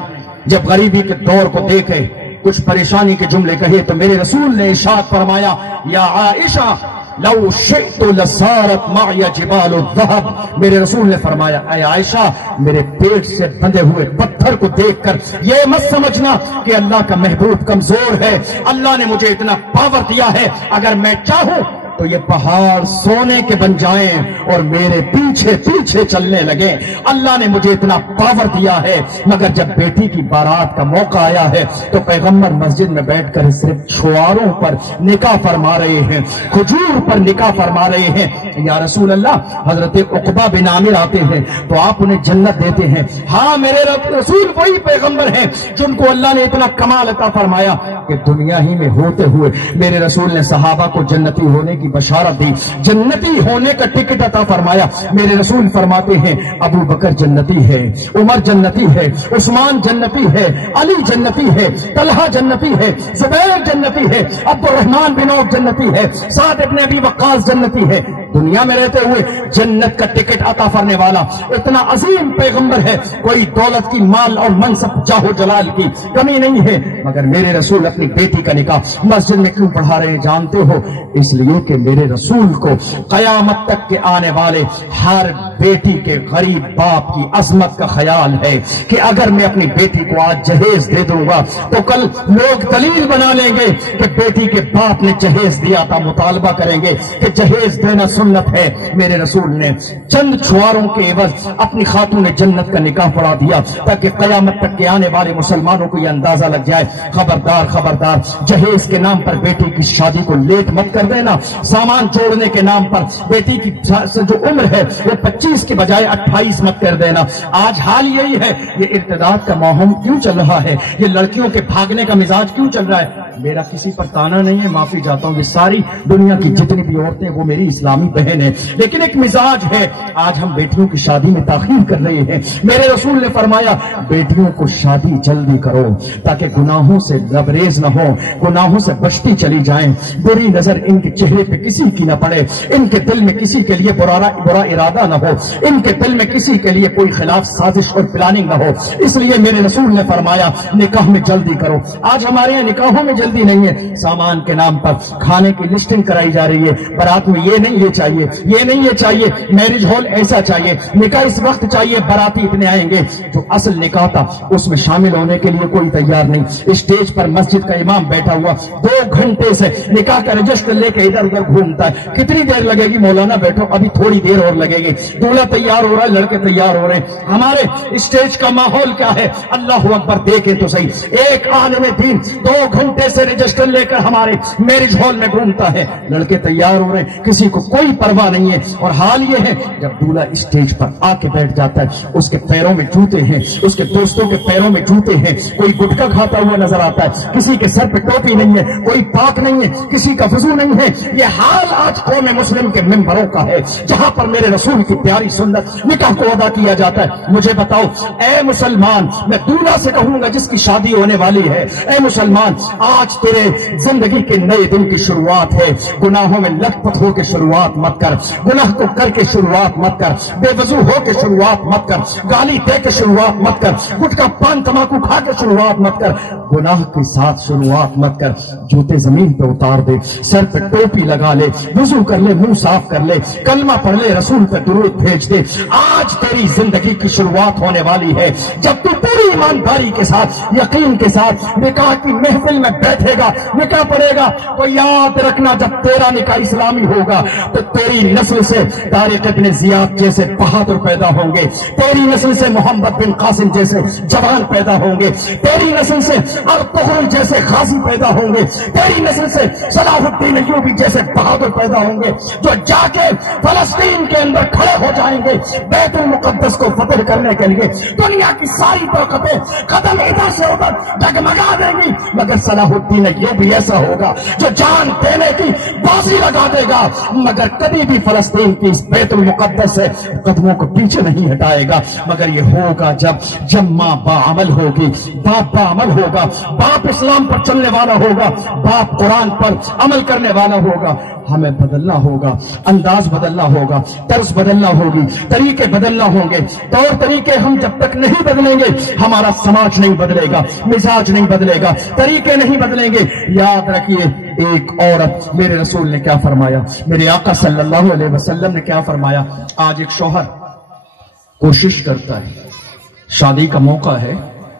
جب غریبی کے دور کو دیکھے، کچھ پریشانی کے جملے کہے، تو میرے رسول نے ارشاد فرمایا، یا عائشہ لو شئت لصارت معی جبال الذهب۔ میرے رسول نے فرمایا، اے عائشہ، میرے پیٹ سے بندھے ہوئے پتھر کو دیکھ کر یہ مت سمجھنا کہ اللہ کا محبوب کمزور ہے، اللہ نے مجھے اتنا پاور دیا ہے، اگر میں چاہوں تو یہ پہاڑ سونے کے بن جائیں اور میرے پیچھے پیچھے چلنے لگیں۔ اللہ نے مجھے اتنا پاور دیا ہے۔ مگر جب بیٹی کی بارات کا موقع آیا ہے تو پیغمبر مسجد میں بیٹھ کر صرف چھواروں پر نکاح فرما رہے ہیں، کھجور پر نکاح فرما رہے ہیں۔ یا رسول اللہ، حضرت عقبہ بن عامر آتے ہیں تو آپ انہیں جنت دیتے ہیں۔ ہاں، میرے رسول وہی پیغمبر ہیں جن کو اللہ نے اتنا کمال عطا فرمایا کہ دنیا ہی میں ہوتے ہوئے میرے رسول نے صحابہ کو جنتی ہونے کی بشارت دی، جنتی ہونے کا ٹکٹ عطا فرمایا۔ میرے رسول فرماتے ہیں، ابو بکر جنتی ہے، عمر جنتی ہے، عثمان جنتی ہے، علی جنتی ہے، طلحہ جنتی ہے، زبیر جنتی ہے، عبد الرحمن بن عوف جنتی ہے، سعد ابن ابی وقاص جنتی ہے۔ دنیا میں رہتے ہوئے جنت کا ٹکٹ عطا فرمانے والا اتنا عظیم پیغمبر ہے۔ کوئی دولت کی، مال اور منصب، جاہ و جلال کی کمی نہیں ہے، مگر میرے رسول اپنی بیٹی کا نکاح مسجد میں کیوں پڑھا رہے ہیں جانتے ہو؟ اس لیے کہ میرے رسول کو قیامت تک کے آنے والے ہر بیٹی کے غریب باپ کی عظمت کا خیال ہے کہ اگر میں اپنی بیٹی کو آج جہیز دے دوں گا تو کل لوگ دلیل بنا لیں گے کہ بیٹی کے باپ نے جہیز دیا تھا، مطالبہ کریں گے کہ جہیز دینا سنت ہے۔ میرے رسول نے چند چھواروں کے عوض اپنی خاتون جنت کا نکاح پڑھا دیا تاکہ قیامت تک کے آنے والے مسلمانوں کو یہ اندازہ لگ جائے، خبردار خبردار، جہیز کے نام پر بیٹی کی شادی کو لیٹ مت کر دینا، سامان جوڑنے کے نام پر بیٹی کی جو عمر ہے وہ 25 کے بجائے 28 مت کر دینا۔ آج حال یہی ہے، یہ ارتداد کا ماحول کیوں چل رہا ہے، یہ لڑکیوں کے بھاگنے کا مزاج کیوں چل رہا ہے؟ میرا کسی پر تانا نہیں ہے، معافی چاہتا ہوں، یہ ساری دنیا کی جتنی بھی عورتیں وہ میری اسلامی بہن ہیں، لیکن ایک مزاج ہے، آج ہم بیٹیوں کی شادی میں تاخیر کر رہے ہیں۔ میرے رسول نے فرمایا، بیٹیوں کو شادی جلدی کرو تاکہ گناہوں سے لبریز نہ ہو، گناہوں سے بچتی چلی جائیں، بری نظر ان کے چہرے پہ کسی کی نہ پڑے، ان کے دل میں کسی کے لیے برا ارادہ نہ ہو، ان کے دل میں کسی کے لیے کوئی خلاف سازش اور پلاننگ نہ ہو۔ اس لیے میرے رسول نے فرمایا، نکاح میں جلدی کرو۔ آج ہمارے یہاں نکاحوں میں جلدی نہیں ہے، سامان کے نام پر کھانے کی لسٹنگ کرائی جا رہی ہے، برات میں یہ نہیں یہ چاہیے، یہ نہیں یہ چاہیے، میرج ہال ایسا چاہیے، نکاح اس وقت چاہیے، باراتی اتنے آئیں گے۔ جو اصل نکاح تھا اس میں شامل ہونے کے لیے کوئی تیار نہیں۔ اسٹیج پر مسجد کا امام بیٹھا ہوا 2 گھنٹے سے نکاح کا رجسٹر لے کے ادھر ادھر گھومتا ہے، کتنی دیر لگے گی مولانا؟ بیٹھو، ابھی تھوڑی دیر اور لگے گی، دولہا تیار ہو رہا ہے، لڑکے تیار ہو رہے ہیں۔ ہمارے اسٹیج کا ماحول کیا ہے؟ اللہ اکبر، دیکھیں تو صحیح، ایک عالم دین 2 گھنٹے سے رجسٹر لے کر ہمارے میرج ہال میں گھومتا ہے، لڑکے تیار ہو رہے ہیں، کسی کو کوئی پرواہ نہیں ہے۔ اور حال یہ ہے، جب دولہا اسٹیج پر آ کے بیٹھ جاتا ہے، اس کے پیروں میں جوتے ہیں، اس کے دوستوں کے پیروں میں جوتے ہیں، کوئی گٹکا کھاتا ہوا نظر آتا ہے، کسی کے سر پہ ٹوپی نہیں ہے، کوئی پاک نہیں ہے، کسی کا وضو نہیں ہے۔ یہ حال آج قوم مسلم کے ممبروں کا ہے، جہاں پر میرے رسول کی پیاری سنت نکاح کو ادا کیا جاتا ہے۔ مجھے بتاؤ اے مسلمان، میں دولہا سے کہوں گا جس کی شادی ہونے والی ہے، اے مسلمان، آج تیرے زندگی کے نئے دن کی شروعات ہے. گناہوں میں لت پت ہو کے شروعات مت کر, گناہ کو کر کے شروعات مت کر, بے وضو ہو کے شروعات مت کر, گالی دے کے شروعات مت کر, گٹکا پان تماکو کھا کے شروعات مت کر, گناہ کے ساتھ شروعات مت کر. جوتے زمین پہ اتار دے, سر پہ ٹوپی لگا لے, وضو کر لے, منہ صاف کر لے, کلمہ پڑھ لے, رسول پہ درود بھیج دے. آج تیری زندگی کی شروعات ہونے والی ہے. جب تو پوری ایمانداری کے ساتھ, یقین کے ساتھ نکاح کی محفل میں بیٹھے گا, نکاح پڑھے گا, تو یاد رکھنا جب تیرا نکاح اسلامی ہوگا تو تیری نسل سے طارق ابن زیاد جیسے بہادر پیدا ہوں گے, تیری نسل سے محمد بن قاسم جیسے جوان پیدا ہوں گے, تیری نسل سے ارطغرل جیسے غازی پیدا ہوں گے, تیری نسل سے صلاح الدین ایوبی جیسے بہادر پیدا ہوں گے, جو جا کے فلسطین کے اندر کھڑے ہو جائیں گے بیت المقدس کو فتح کرنے کے لیے. دنیا کی ساری طاقتیں قدم ادھر سے ادھر ڈگمگا دیں گی, مگر صلاح الدین ایوبی ایسا ہوگا جو جان دینے کی بازی لگا دے گا, مگر کبھی بھی فلسطین کی اس بیت المقدس سے قدموں کو پیچھے نہیں ہٹائے گا. مگر یہ ہوگا جب ماں باعمل ہوگی, باپ باعمل ہوگا, باپ اسلام پر چلنے والا ہوگا, باپ قرآن پر عمل کرنے والا ہوگا. ہمیں بدلنا ہوگا, انداز بدلنا ہوگا, طرز بدلنا ہوگی, طریقے بدلنا ہوں گے. طور طریقے ہم جب تک نہیں بدلیں گے ہمارا سماج نہیں بدلے گا, مزاج نہیں بدلے گا, طریقے نہیں بدلیں گے. یاد رکھیے ایک عورت, میرے رسول نے کیا فرمایا, میرے آقا صلی اللہ علیہ وسلم نے کیا فرمایا. آج ایک شوہر کوشش کرتا ہے, شادی کا موقع ہے,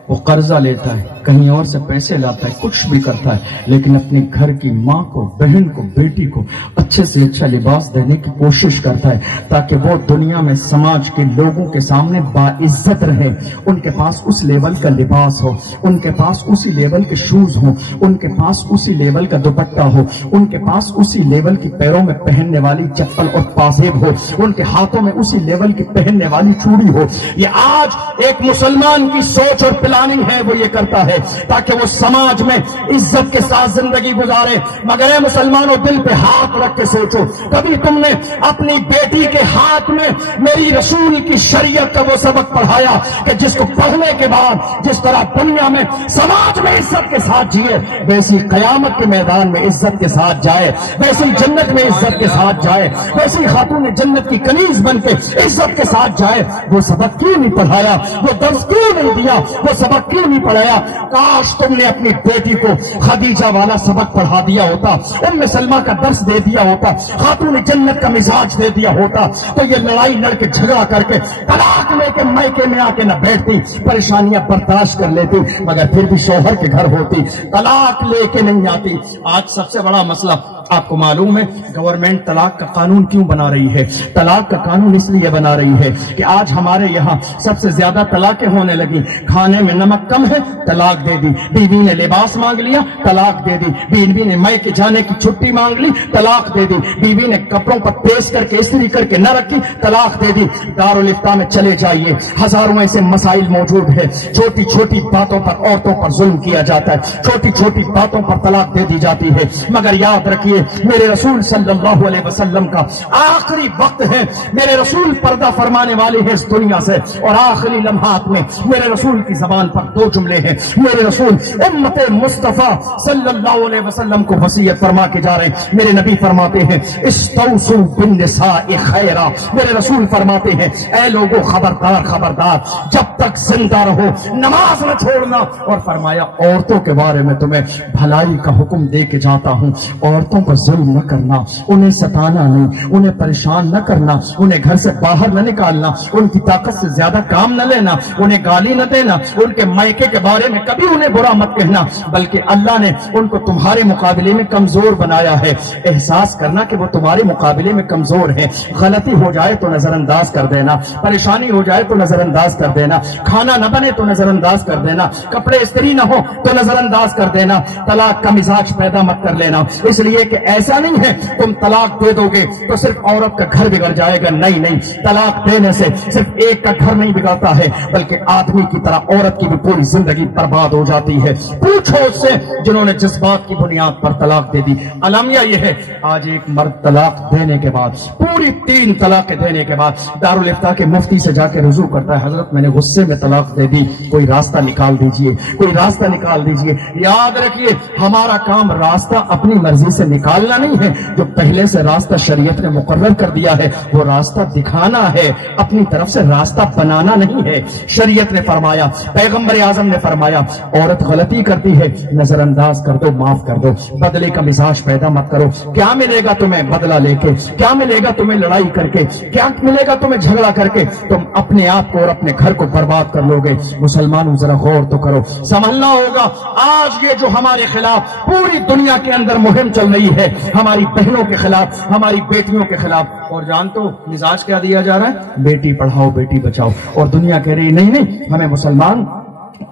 وہ قرضہ لیتا ہے, کہیں اور سے پیسے لاتا ہے, کچھ بھی کرتا ہے, لیکن اپنے گھر کی ماں کو, بہن کو, بیٹی کو اچھے سے اچھا لباس دینے کی کوشش کرتا ہے تاکہ وہ دنیا میں سماج کے لوگوں کے سامنے باعزت رہے. ان کے پاس اس لیول کا لباس ہو, ان کے پاس اسی لیول کے شوز ہوں, ان کے پاس اسی لیول کا دوپٹہ ہو, ان کے پاس اسی لیول کی پیروں میں پہننے والی چپل اور پازیب ہو, ان کے ہاتھوں میں اسی لیول کی پہننے والی چوڑی ہو. یہ آج ایک مسلمان کی سوچ اور پلاننگ ہے, وہ یہ کرتا ہے تاکہ وہ سماج میں عزت کے ساتھ زندگی گزارے. مگر اے مسلمانوں, دل پہ ہاتھ رکھ کے سوچو, کبھی تم نے اپنی بیٹی کے ہاتھ میں میری رسول کی شریعت کا وہ سبق پڑھایا کہ جس کو پڑھنے کے بعد جس طرح دنیا میں سماج میں عزت کے ساتھ جیے, ویسی قیامت کے میدان میں عزت کے ساتھ جائے, ویسی جنت میں عزت کے ساتھ جائے, ویسی خاتون جنت کی کنیز بن کے عزت کے ساتھ جائے. وہ سبق کیوں نہیں پڑھایا, وہ درس کیوں نہیں دیا, وہ سبق کیوں نہیں پڑھایا. کاش تم نے اپنی بیٹی کو خدیجہ والا سبق پڑھا دیا ہوتا, ام سلمہ کا درس دے دیا ہوتا, خاتون جنت کا مزاج دے دیا ہوتا, تو یہ لڑائی لڑ کے جھگڑا کر کے طلاق لے کے میکے میں آ کے نہ بیٹھتی, پریشانیاں برداشت کر لیتی, مگر پھر بھی شوہر کے گھر ہوتی, طلاق لے کے نہیں آتی. آج سب سے بڑا مسئلہ آپ کو معلوم ہے, گورنمنٹ طلاق کا قانون کیوں بنا رہی ہے؟ طلاق کا قانون اس لیے بنا رہی ہے کہ آج ہمارے یہاں سب سے زیادہ طلاقیں ہونے لگی. کھانے میں نمک کم ہے, طلاق دے دی. بیوی نے لباس مانگ لیا, طلاق دے دی. بیوی نے میکے جانے کی چھٹی مانگ لی, طلاق دے دی. بیوی نے کپڑوں پر پریس کر کے استری کر کے نہ رکھی, طلاق دے دی. دارالافتاء میں چلے جائیے, ہزاروں ایسے مسائل موجود ہیں. چھوٹی چھوٹی باتوں پر عورتوں پر ظلم کیا جاتا ہے, چھوٹی چھوٹی باتوں پر طلاق دے دی جاتی ہے. مگر یاد رکھیے میرے رسول صلی اللہ علیہ وسلم کا آخری وقت ہے, میرے رسول پردہ فرمانے والے ہیں اس دنیا سے, اور آخری لمحات میں میرے رسول کی زبان پر دو جملے ہیں. میرے رسول امت مصطفیٰ صلی اللہ علیہ وسلم کو وصیت فرما کے جا رہے ہیں. میرے نبی فرماتے ہیں استوصوا بالنساء خیرا. میرے رسول فرماتے ہیں اے لوگوں خبردار خبردار, جب تک زندہ رہو نماز نہ چھوڑنا. اور فرمایا عورتوں کے بارے میں تمہیں بھلائی کا حکم دے کے جاتا ہوں, عورتوں پر ظلم نہ کرنا, انہیں ستانا نہیں, انہیں پریشان نہ کرنا, انہیں گھر سے باہر نہ نکالنا, ان کی طاقت سے زیادہ کام نہ لینا, انہیں گالی نہ دینا, ان کے میکے کے بارے میں کبھی انہیں برا مت کہنا, بلکہ اللہ نے ان کو تمہارے مقابلے میں کمزور بنایا ہے. احساس کرنا کہ وہ تمہارے مقابلے میں کمزور ہے. غلطی ہو جائے تو نظر انداز کر دینا, پریشانی ہو جائے تو نظر انداز کر دینا, کھانا نہ بنے تو نظر انداز کر دینا, کپڑے استری نہ ہو تو نظر انداز کر دینا. طلاق کا مزاج پیدا مت کر لینا, اس لیے کہ ایسا نہیں ہے تم طلاق دے دو گے تو صرف عورت کا گھر بگڑ جائے گا. نہیں نہیں, طلاق دینے سے صرف ایک کا گھر نہیں بگڑتا ہے, بلکہ آدمی کی طرح عورت کی بھی پوری زندگی برباد ہو جاتی ہے. پوچھو اس سے جنہوں نے جذبات کی بنیاد پر طلاق دے دی. المیہ یہ ہے, آج ایک مرد طلاق دینے کے بعد, پوری 3 طلاقیں دینے کے بعد دارالافتاء کے مفتی سے جا کے رجوع کرتا ہے, حضرت میں نے غصے غصے میں طلاق دے دی، کوئی راستہ نکال دیجئے، کوئی راستہ نکال دیجئے۔ یاد رکھیے ہمارا کام راستہ اپنی مرضی سے نکالنا نہیں ہے، جو پہلے سے راستہ شریعت نے مقرر کر دیا ہے وہ راستہ دکھانا ہے، اپنی طرف سے راستہ بنانا نہیں ہے۔ شریعت نے فرمایا، پیغمبر اعظم نے فرمایا، عورت غلطی کرتی ہے نظر انداز کر دو، معاف کر دو، بدلے کا مزاج پیدا مت کرو۔ کیا ملے گا تمہیں بدلہ لے کے؟ کیا ملے گا تمہیں لڑائی کر کے؟ کیا ملے گا تمہیں جھگڑا کر کے؟ تم اپنے آپ کو اور اپنے گھر کو برباد کر لو گے۔ مسلمانوں ذرا غور تو کرو، سنبھلنا ہوگا۔ آج یہ جو ہمارے خلاف پوری دنیا کے اندر مہم چل رہی ہے، ہماری بہنوں کے خلاف، ہماری بیٹیوں کے خلاف، اور جانتے ہو مزاج کیا دیا جا رہا ہے؟ بیٹی پڑھاؤ بیٹی بچاؤ، اور دنیا کہہ رہی نہیں ہمیں مسلمان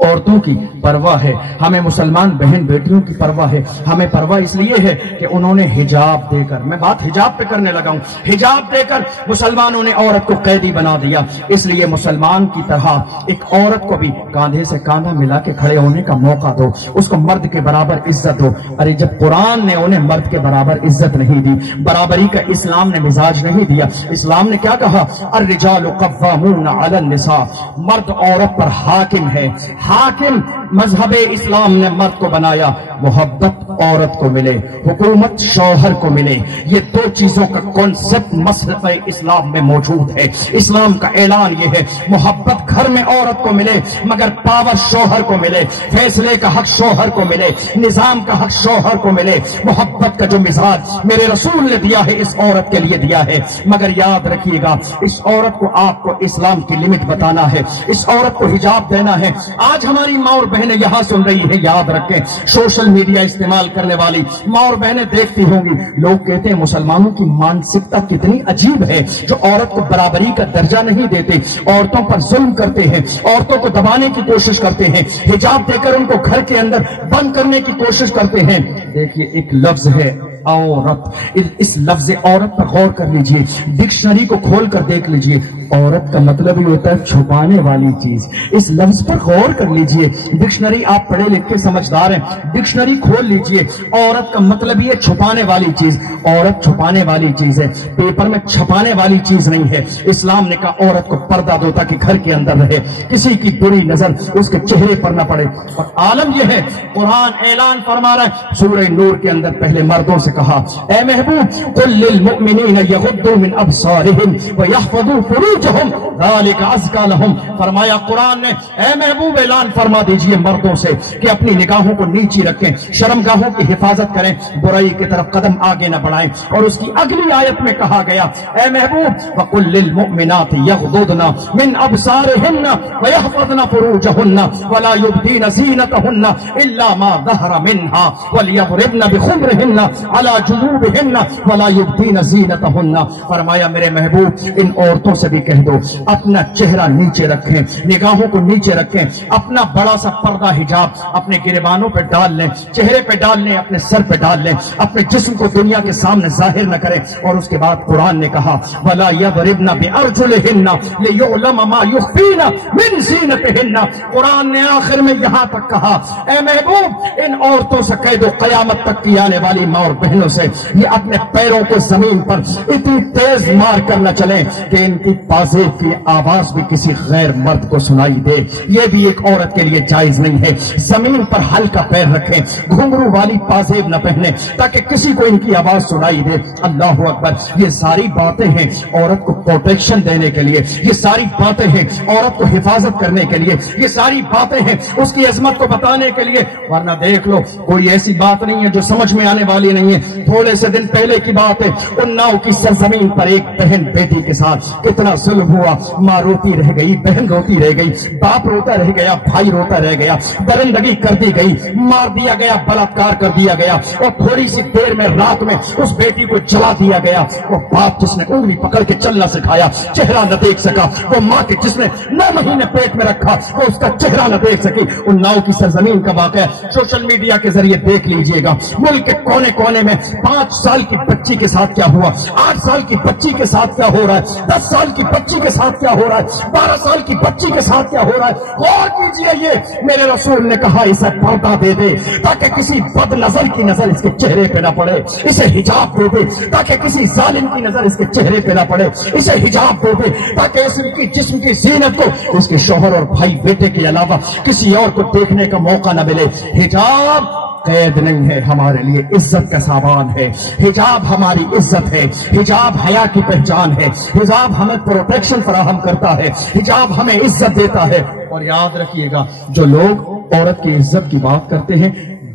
عورتوں کی پرواہ ہے، ہمیں مسلمان بہن بیٹیوں کی پرواہ ہے۔ ہمیں پرواہ اس لیے ہے کہ انہوں نے حجاب دے کر، میں بات حجاب پہ کرنے لگا ہوں، حجاب دے کر مسلمانوں نے عورت کو قیدی بنا دیا۔ اس لیے مسلمان کی طرح ایک عورت کو بھی کاندھے سے کاندھا ملا کے کھڑے ہونے کا موقع دو، اس کو مرد کے برابر عزت دو۔ ارے جب قرآن نے انہیں مرد کے برابر عزت نہیں دی، برابری کا اسلام نے مزاج نہیں دیا، اسلام نے کیا کہا؟ الرجال قوامون علی النساء، مرد عورت پر حاکم ہے۔ حاکم مذہب اسلام نے مرد کو بنایا، محبت عورت کو ملے، حکومت شوہر کو ملے۔ یہ دو چیزوں کا کانسیپٹ مذہب اسلام میں موجود ہے۔ اسلام کا اعلان یہ ہے، محبت گھر میں عورت کو ملے مگر پاور شوہر کو ملے، فیصلے کا حق شوہر کو ملے، نظام کا حق شوہر کو ملے۔ محبت کا جو مزاج میرے رسول نے دیا ہے اس عورت کے لیے دیا ہے، مگر یاد رکھیے گا اس عورت کو آپ کو اسلام کی لمٹ بتانا ہے، اس عورت کو حجاب دینا ہے۔ آج ہماری ماں اور بہنیں یہاں سن رہی ہے، یاد رکھیں سوشل میڈیا استعمال کرنے والی ماں اور بہنیں دیکھتی ہوں گی، لوگ کہتے ہیں مسلمانوں کی مانسکتا کتنی عجیب ہے، جو عورت کو برابری کا درجہ نہیں دیتے، عورتوں پر ظلم کرتے ہیں، عورتوں کو دبانے کی کوشش کرتے ہیں، حجاب دے کر ان کو گھر کے اندر بند کرنے کی کوشش کرتے ہیں۔ دیکھیے ایک لفظ ہے عورت، اس لفظ عورت پر غور کر لیجئے، ڈکشنری کو کھول کر دیکھ لیجئے، عورت کا مطلب ہی ہوتا ہے چھپانے والی چیز۔ اس لفظ پر غور کر لیجئے، ڈکشنری آپ پڑھے لکھ کے سمجھدار ہیں، ڈکشنری کھول لیجئے، عورت کا مطلب یہ چھپانے والی چیز۔ عورت چھپانے والی چیز ہے، پیپر میں چھپانے والی چیز نہیں ہے۔ اسلام نے کہا عورت کو پردہ دو تاکہ گھر کے اندر رہے، کسی کی بری نظر اس کے چہرے پر نہ پڑے۔ اور عالم یہ ہے، قرآن اعلان فرما رہا ہے سورہ نور کے اندر، پہلے مردوں سے کہا اے محبوب قل للمؤمنین یغضوا من ابصارهم ويحفظوا فروجهم ذلك ازکى لهم، فرمایا قرآن نے اے محبوب اعلان فرما دیجئے مردوں سے کہ اپنی نگاہوں کو نیچی رکھیں، شرمگاہوں کی حفاظت کریں، برائی کی طرف قدم آگے نہ بڑھائیں۔ اور اس کی اگلی آیت میں کہا گیا اے محبوب وقل للمؤمنات یغضضن من ابصارهن ويحفظن فروجهن ولا يبدين زينتهن الا ما ظهر منها وليضربن بخمرهن على جنوبهن ولا يبدين زينتهن، فرمایا میرے محبوب ان عورتوں سے بھی کہہ دو اپنا چہرہ نیچے رکھیں، نگاہوں کو نیچے رکھیں، اپنا بڑا سا پردہ حجاب اپنے گریبانوں پہ ڈال لیں، چہرے پہ ڈال لیں، اپنے سر پہ ڈال لیں، اپنے جسم کو دنیا کے سامنے ظاہر نہ کریں۔ اور اس کے بعد قرآن نے کہا ولا يضربن بأرجلهن ليعلم ما يخفين من زينتهن، قرآن نے آخر میں یہاں تک کہا اے محبوب ان عورتوں سے کہہ دو قیامت تک کی آنے والی ماں اور بہنوں سے یہ اپنے پیروں کو زمین پر اتنی تیز مار کر نہ چلیں کہ ان کی پازیب کی آواز بھی کسی غیر مرد کو سنائی دے، یہ بھی ایک عورت کے لیے جائز نہیں ہے۔ زمین پر ہلکا پیر رکھیں، گھنگرو والی پازیب نہ پہنیں تاکہ کسی کو ان کی آواز سنائی دے۔ اللہ اکبر، یہ ساری باتیں ہیں عورت کو پروٹیکشن دینے کے لیے، یہ ساری باتیں ہیں عورت کو حفاظت کرنے کے لیے، یہ ساری باتیں ہیں اس کی عظمت کو بتانے کے لیے، ورنہ دیکھ لو کوئی ایسی بات نہیں ہے جو سمجھ میں آنے والی نہیں ہے۔ تھوڑے سے دن پہلے کی بات ہے، اناؤ کی سرزمین پر ایک بہن بیٹی کے ساتھ کتنا ظلم ہوا، ماں روتی رہ گئی، بہن روتی رہ گئی، باپ روتا رہ گیا، بھائی روتا رہ گیا، درندگی کر دی گئی، مار دیا گیا، بلاತ್ಕಾರ کر دیا گیا، اور تھوڑی سی دیر میں رات میں اس بیٹی کو جلا دیا گیا۔ وہ باپ جس نے انگلی پکڑ کے چلنا سکھایا چہرہ نہ دیکھ سکا، وہ ماں کے جس نے 9 مہینے پیٹ میں رکھا وہ اس کا چہرہ نہ دیکھ سکی۔ اناؤ کی سرزمین کا واقعہ سوشل میڈیا کے ذریعے دیکھ لیجئے گا، ملک کے کونے کونے میں 5 سال کی بچی کے ساتھ کیا ہوا، 8 سال کی بچی کے ساتھ کیا ہو رہا ہے، 10 سال کی بچی کے ساتھ کیا ہو رہا ہے، 12 سال کی بچی کے ساتھ کیا ہو رہا ہے، غور کیجئے۔ یہ میرے رسول نے کہا اسے پردہ دے دے تاکہ کسی بد نظر کی نظر اس کے چہرے پہ نہ پڑے، اسے حجاب دے دے تاکہ کسی ظالم کی نظر اس کے چہرے پہ نہ پڑے، اسے حجاب دے دے تاکہ اس کی جسم کی زینت کو اس کے شوہر اور بھائی بیٹے کے علاوہ کسی اور کو دیکھنے کا موقع نہ ملے۔ حجاب قید نہیں ہے، ہمارے لیے عزت کا سامان ہے، حجاب ہماری عزت ہے، حجاب حیا کی پہچان ہے، حجاب ہمیں پروٹیکشن فراہم کرتا ہے، حجاب ہمیں عزت دیتا ہے۔ اور یاد رکھیے گا، جو لوگ عورت کی عزت کی بات کرتے ہیں،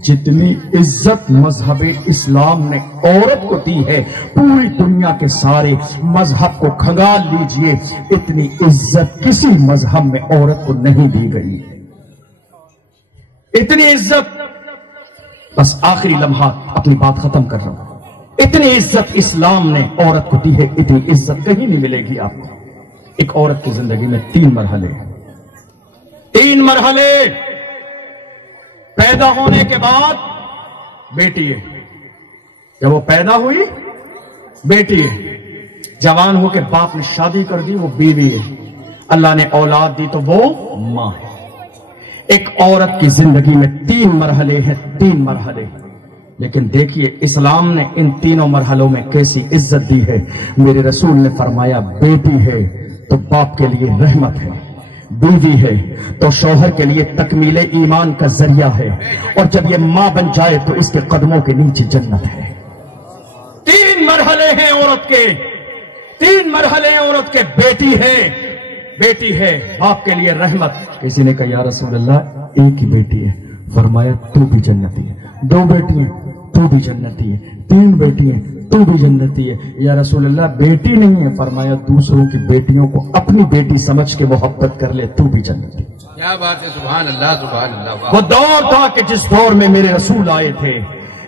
جتنی عزت مذہب اسلام نے عورت کو دی ہے، پوری دنیا کے سارے مذہب کو کھنگال لیجئے، اتنی عزت کسی مذہب میں عورت کو نہیں دی گئی۔ اتنی عزت، بس آخری لمحات اپنی بات ختم کر رہا ہوں، اتنی عزت اسلام نے عورت کو دی ہے، اتنی عزت کہیں نہیں ملے گی آپ کو۔ ایک عورت کی زندگی میں 3 مرحلے ہیں، 3 مرحلے۔ پیدا ہونے کے بعد بیٹی ہے، جب وہ پیدا ہوئی بیٹی ہے، جوان ہو کے باپ نے شادی کر دی وہ بیوی ہے، اللہ نے اولاد دی تو وہ ماں ہے۔ ایک عورت کی زندگی میں 3 مرحلے ہیں، 3 مرحلے۔ لیکن دیکھیے اسلام نے ان تینوں مرحلوں میں کیسی عزت دی ہے۔ میرے رسول نے فرمایا بیٹی ہے تو باپ کے لیے رحمت ہے، بیوی ہے تو شوہر کے لیے تکمیل ایمان کا ذریعہ ہے، اور جب یہ ماں بن جائے تو اس کے قدموں کے نیچے جنت ہے۔ 3 مرحلے ہیں عورت کے، 3 مرحلے ہیں عورت کے۔ بیٹی ہے، بیٹی ہے باپ کے لیے رحمت۔ کسی نے کہا یا رسول اللہ ایک ہی بیٹی ہے، فرمایا تو بھی جنتی ہے۔ 2 بیٹی ہیں تو بھی جنتی ہے، 3 بیٹی ہیں تو بھی جنتی ہے۔ یا رسول اللہ بیٹی نہیں ہے، فرمایا دوسروں کی بیٹیوں کو اپنی بیٹی سمجھ کے محبت کر لے تو بھی جنتی ہے۔ کیا بات ہے، سبحان اللہ سبحان اللہ۔ وہ دور تھا کہ جس دور میں میرے رسول آئے تھے،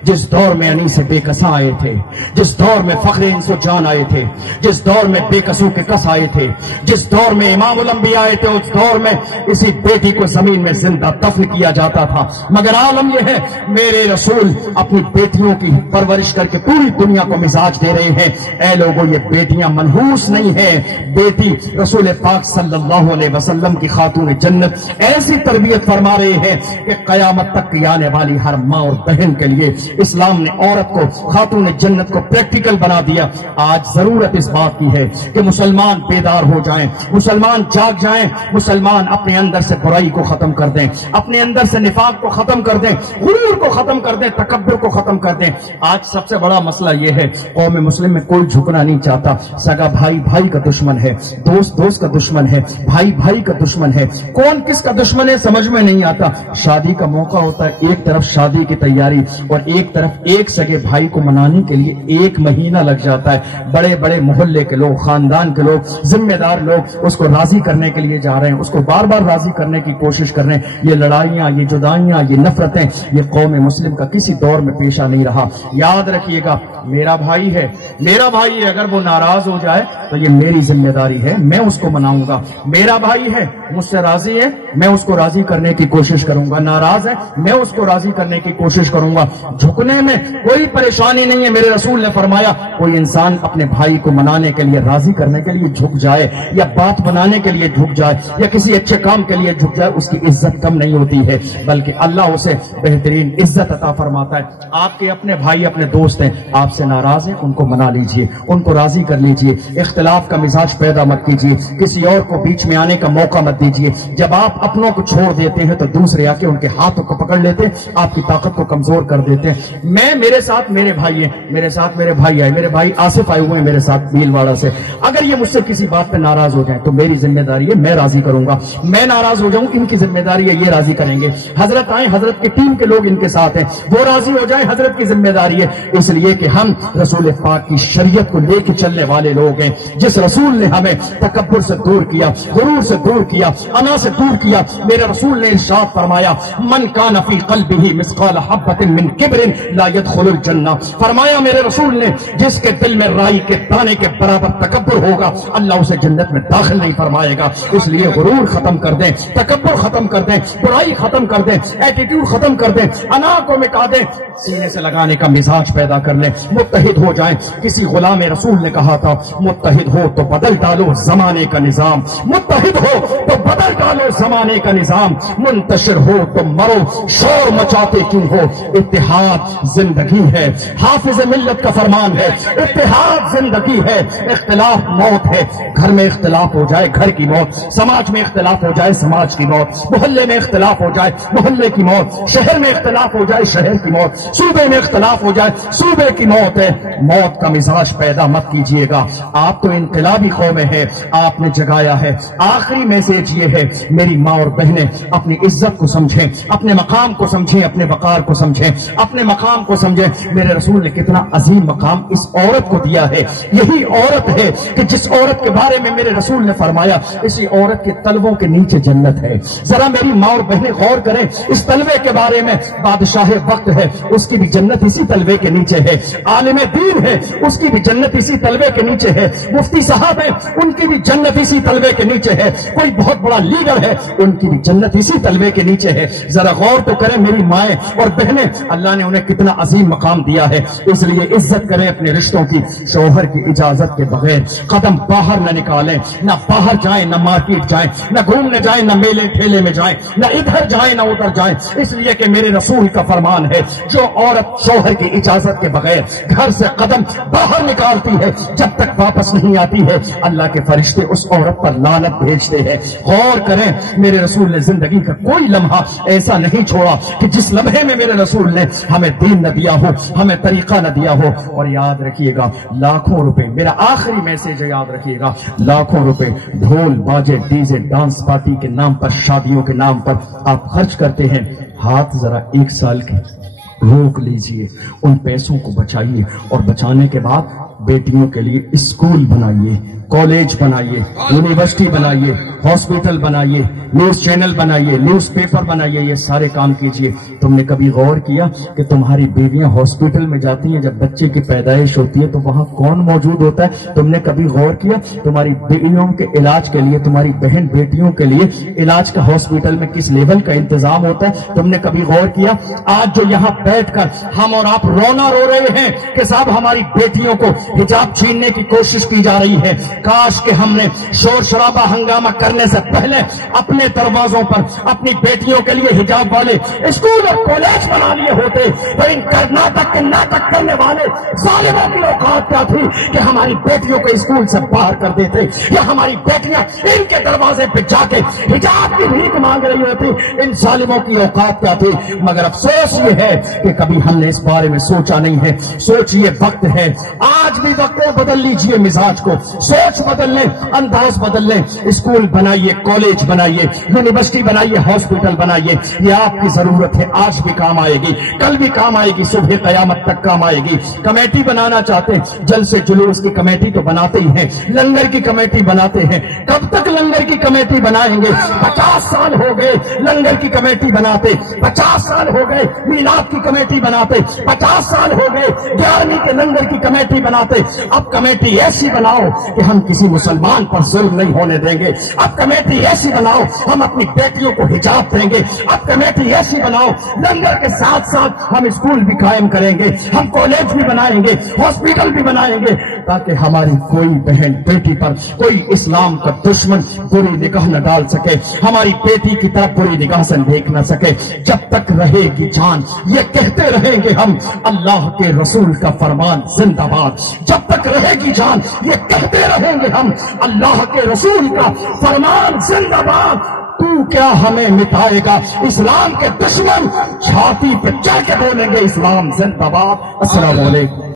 جس دور میں انیس بے کساں آئے تھے، جس دور میں فخر انس و جان آئے تھے، جس دور میں بے کسوں کے کس آئے تھے، جس دور میں امام الانبیاء آئے تھے، اس دور میں اسی بیٹی کو زمین میں زندہ دفن کیا جاتا تھا۔ مگر عالم یہ ہے میرے رسول اپنی بیٹیوں کی پرورش کر کے پوری دنیا کو مزاج دے رہے ہیں۔ اے لوگوں یہ بیٹیاں منحوس نہیں ہیں، بیٹی رسول پاک صلی اللہ علیہ وسلم کی خاتون جنت ایسی تربیت فرما رہے ہیں کہ قیامت تک کی آنے والی ہر ماں اور بہن کے لیے اسلام نے عورت کو خاتون جنت کو پریکٹیکل بنا دیا۔ آج ضرورت اس بات کی ہے کہ مسلمان بیدار ہو جائیں، مسلمان جاگ جائیں، مسلمان اپنے اندر سے برائی کو ختم کر دیں، اپنے اندر سے نفاق کو ختم کر دیں، غرور کو ختم کر دیں، تکبر کو ختم کر دیں۔ آج سب سے بڑا مسئلہ یہ ہے قوم مسلم میں کوئی جھکنا نہیں چاہتا، سگا بھائی بھائی کا دشمن ہے، دوست دوست کا دشمن ہے، بھائی بھائی کا دشمن ہے، کون کس کا دشمن ہے سمجھ میں نہیں آتا۔ شادی کا موقع ہوتا ہے، ایک طرف شادی کی تیاری اور ایک طرف ایک سگے بھائی کو منانے کے لیے 1 مہینہ لگ جاتا ہے۔ بڑے بڑے محلے کے لوگ، خاندان کے لوگ، ذمہ دار لوگ اس کو راضی کرنے کے لیے جا رہے ہیں، اس کو بار بار راضی کرنے کی کوشش کر رہے ہیں۔ یہ لڑائیاں، یہ جدائیاں، یہ نفرتیں، یہ قوم مسلم کا کسی دور میں پیشہ نہیں رہا۔ یاد رکھیے گا میرا بھائی ہے، میرا بھائی ہے، اگر وہ ناراض ہو جائے تو یہ میری ذمہ داری ہے، میں اس کو مناؤں گا۔ میرا بھائی ہے، مجھ سے راضی ہے، میں اس کو راضی کرنے کی کوشش کروں گا، ناراض ہے میں اس کو راضی کرنے کی کوشش کروں گا۔ جھکنے میں کوئی پریشانی نہیں ہے۔ میرے رسول نے فرمایا کوئی انسان اپنے بھائی کو منانے کے لیے، راضی کرنے کے لیے جھک جائے، یا بات بنانے کے لیے جھک جائے، یا کسی اچھے کام کے لیے جھک جائے، اس کی عزت کم نہیں ہوتی ہے بلکہ اللہ اسے بہترین عزت عطا فرماتا ہے۔ آپ کے اپنے بھائی، اپنے دوست ہیں، آپ سے ناراض ہیں، ان کو منا لیجئے، ان کو راضی کر لیجئے، اختلاف کا مزاج پیدا مت کیجئے، کسی اور کو بیچ میں آنے کا موقع مت دیجئے۔ جب آپ اپنوں کو چھوڑ دیتے ہیں تو دوسرے آ کے ان کے ہاتھوں کو پکڑ لیتے ہیں، آپ کی طاقت کو کمزور کر دیتے ہیں۔ میرے ساتھ میرے بھائی ہیں، میرے ساتھ میرے بھائی آئے، میرے بھائی آصف آئے ہوئے ہیں میرے ساتھ بھیلواڑہ سے، اگر یہ مجھ سے کسی بات پہ ناراض ہو جائیں تو میری ذمہ داری ہے، میں راضی کروں گا۔ میں ناراض ہو جاؤں، ان کی ذمہ داری ہے، یہ راضی کریں گے۔ حضرت آئیں، حضرت کی ٹیم کے لوگ ان کے ساتھ ہیں، وہ راضی ہو جائیں، حضرت کی ذمہ داری ہے۔ اس لیے کہ ہم رسول پاک کی شریعت کو لے کے چلنے والے لوگ ہیں۔ جس رسول نے ہمیں تکبر سے دور کیا، غرور سے دور کیا، انا سے دور کیا، میرے رسول نے ارشاد فرمایا من کان فی قلبہ مثقال حبۃ من کبر کبیر لا يدخل الجنہ. فرمایا میرے رسول نے جس کے دل میں رائی کے دانے کے برابر تکبر ہوگا اللہ اسے جنت میں داخل نہیں فرمائے گا. اس لیے غرور ختم کر دیں, تکبر ختم کر دیں, برائی ختم کر دیں, ایٹیٹیوڈ ختم کر دیں, انا کو مٹا دیں, سینے سے لگانے کا مزاج پیدا کر لیں, متحد ہو جائیں. کسی غلام رسول نے کہا تھا متحد ہو تو بدل ڈالو زمانے کا نظام, متحد ہو تو بدل ڈالو زمانے کا نظام, منتشر ہو تو مرو شور مچاتے کیوں ہو, اتحاد زندگی ہے. حافظ ملت کا فرمان ہے اتحاد زندگی ہے, اختلاف موت ہے. گھر میں اختلاف ہو جائے گھر کی موت, سماج میں اختلاف ہو جائے سماج کی موت, محلے میں اختلاف ہو جائے محلے کی موت, شہر میں اختلاف ہو جائے شہر کی موت, صوبے میں اختلاف ہو جائے صوبے کی موت ہے. موت کا مزاج پیدا مت کیجئے گا. آپ تو انقلابی قوم ہے, آپ نے جگایا ہے. آخری میسج یہ ہے میری ماں اور بہنیں اپنی عزت کو سمجھیں, اپنے مقام کو سمجھیں, اپنے وقار کو سمجھیں, اپنے مقام کو سمجھیں. میرے رسول نے کتنا عظیم مقام اس عورت کو دیا ہے. یہی عورت ہے کہ جس عورت کے بارے میں میرے رسول نے فرمایا اسی عورت کے تلووں کے نیچے جنت ہے. ذرا میری ماں اور بہنیں غور کریں اس تلوے کے بارے میں. بادشاہ وقت ہے اس کی بھی جنت اسی تلوے کے نیچے ہے, عالم دین ہے اس کی بھی جنت اسی تلوے کے نیچے ہے, مفتی صاحب ہے ان کی بھی جنت اسی تلوے کے نیچے ہے, کوئی بہت بڑا لیڈر ہے ان کی بھی جنت اسی تلوے کے نیچے ہے. ذرا غور تو کریں میری مائیں اور بہنیں, اللہ نے انہیں کتنا عظیم مقام دیا ہے. اس لیے عزت کریں اپنے رشتوں کی. شوہر کی اجازت کے بغیر قدم باہر نہ نکالیں, نہ باہر جائیں, نہ مارکیٹ جائیں, نہ گھومنے جائیں, نہ میلے ٹھیلے میں جائیں, نہ ادھر جائیں نہ ادھر جائیں. اس لیے کہ میرے رسول کا فرمان ہے جو عورت شوہر کی اجازت کے بغیر گھر سے قدم باہر نکالتی ہے جب تک واپس نہیں آتی ہے اللہ کے فرشتے اس عورت پر لعنت بھیجتے ہیں. غور کریں میرے رسول نے زندگی کا کوئی لمحہ ایسا نہیں چھوڑا کہ جس لمحے میں میرے رسول نے ہمیں دین نہ دیا ہو, ہمیں طریقہ نہ دیا ہو. اور یاد رکھیے گا لاکھوں روپے, میرا آخری میسج ہے یاد رکھیے گا, لاکھوں روپے ڈھول باجے ڈیزے ڈانس پارٹی کے نام پر, شادیوں کے نام پر آپ خرچ کرتے ہیں. ہاتھ ذرا 1 سال کے روک لیجئے, ان پیسوں کو بچائیے اور بچانے کے بعد بیٹیوں کے لیے اسکول بنائیے, کالج بنائیے, یونیورسٹی بنائیے, ہاسپٹل بنائیے, نیوز چینل بنائیے, نیوز پیپر بنائیے. یہ سارے کام کیجئے. تم نے کبھی غور کیا کہ تمہاری بیویاں ہاسپٹل میں جاتی ہیں جب بچے کی پیدائش ہوتی ہے تو وہاں کون موجود ہوتا ہے؟ تم نے کبھی غور کیا تمہاری بیویوں کے علاج کے لیے, تمہاری بہن بیٹیوں کے لیے علاج کا ہاسپٹل میں کس لیول کا انتظام ہوتا ہے؟ تم نے کبھی غور کیا آج جو یہاں بیٹھ کر ہم اور آپ رونا رو رہے ہیں کہ صاحب ہماری بیٹیوں کو حجاب چھیننے کی کوشش کی جا رہی ہے, کاش کہ ہم نے شور شرابہ ہنگامہ کرنے سے پہلے اپنے دروازوں پر اپنی بیٹیوں کے لیے حجاب والے اسکول اور کالج بنا لیے ہوتے. تو ان کرناٹک کے ناٹک کرنے والے ظالموں کی اوقات کیا تھی کہ ہماری بیٹیوں کو اسکول سے باہر کر دیتے, یا ہماری بیٹیاں ان کے دروازے پہ جا کے حجاب کی بھیک مانگ رہی ہوتی. ان ظالموں کی اوقات کیا تھی. مگر افسوس یہ ہے کہ کبھی ہم نے اس بارے میں سوچا نہیں ہے. سوچئے, وقت ہے, آج بھی وقت ہے, بدل لیجئے مزاج کو, سوچ بدل لیں, انداز بدل لیں. اسکول بنائیے, کالج بنائیے, یونیورسٹی بنائیے, ہاسپٹل بنائیے. یہ آپ کی ضرورت ہے, آج بھی کام آئے گی, کل بھی کام آئے گی, صبح قیامت تک کام آئے گی. کمیٹی بنانا چاہتے ہیں, جلسے جلوس کی کمیٹی تو بناتے ہی ہیں, لنگر کی کمیٹی بناتے ہیں. کب تک لنگر کی کمیٹی بنائیں گے؟ 50 سال ہو گئے لنگر کی کمیٹی بناتے, 50 سال ہو گئے میلاد کی کمیٹی بناتے, 50 سال ہو گئے 11ویں کے لنگر کی کمیٹی بناتے. اب کمیٹی ایسی بناؤ کہ ہم کسی مسلمان پر ظلم نہیں ہونے دیں گے. اب کمیٹی ایسی بناؤ ہم اپنی بیٹیوں کو حجاب دیں گے. اب کمیٹی ایسی بناؤ لنگر کے ساتھ ساتھ ہم اسکول بھی قائم کریں گے, ہم کالج بھی بنائیں گے, ہاسپٹل بھی بنائیں گے, تاکہ ہماری کوئی بہن بیٹی پر کوئی اسلام کا دشمن بری نگاہ نہ ڈال سکے, ہماری بیٹی کی طرف بری نگاہ سے دیکھ نہ سکے. جب تک رہے گی جان یہ کہتے رہیں گے ہم اللہ کے رسول کا فرمان زندہ باد. جب تک رہے گی جان یہ کہتے رہیں گے ہم اللہ کے رسول کا فرمان زندہ باد. تو کیا ہمیں مٹائے گا اسلام کے دشمن, چھاتی پہ چڑھ کے بولیں گے اسلام زندہ باد. السلام علیکم.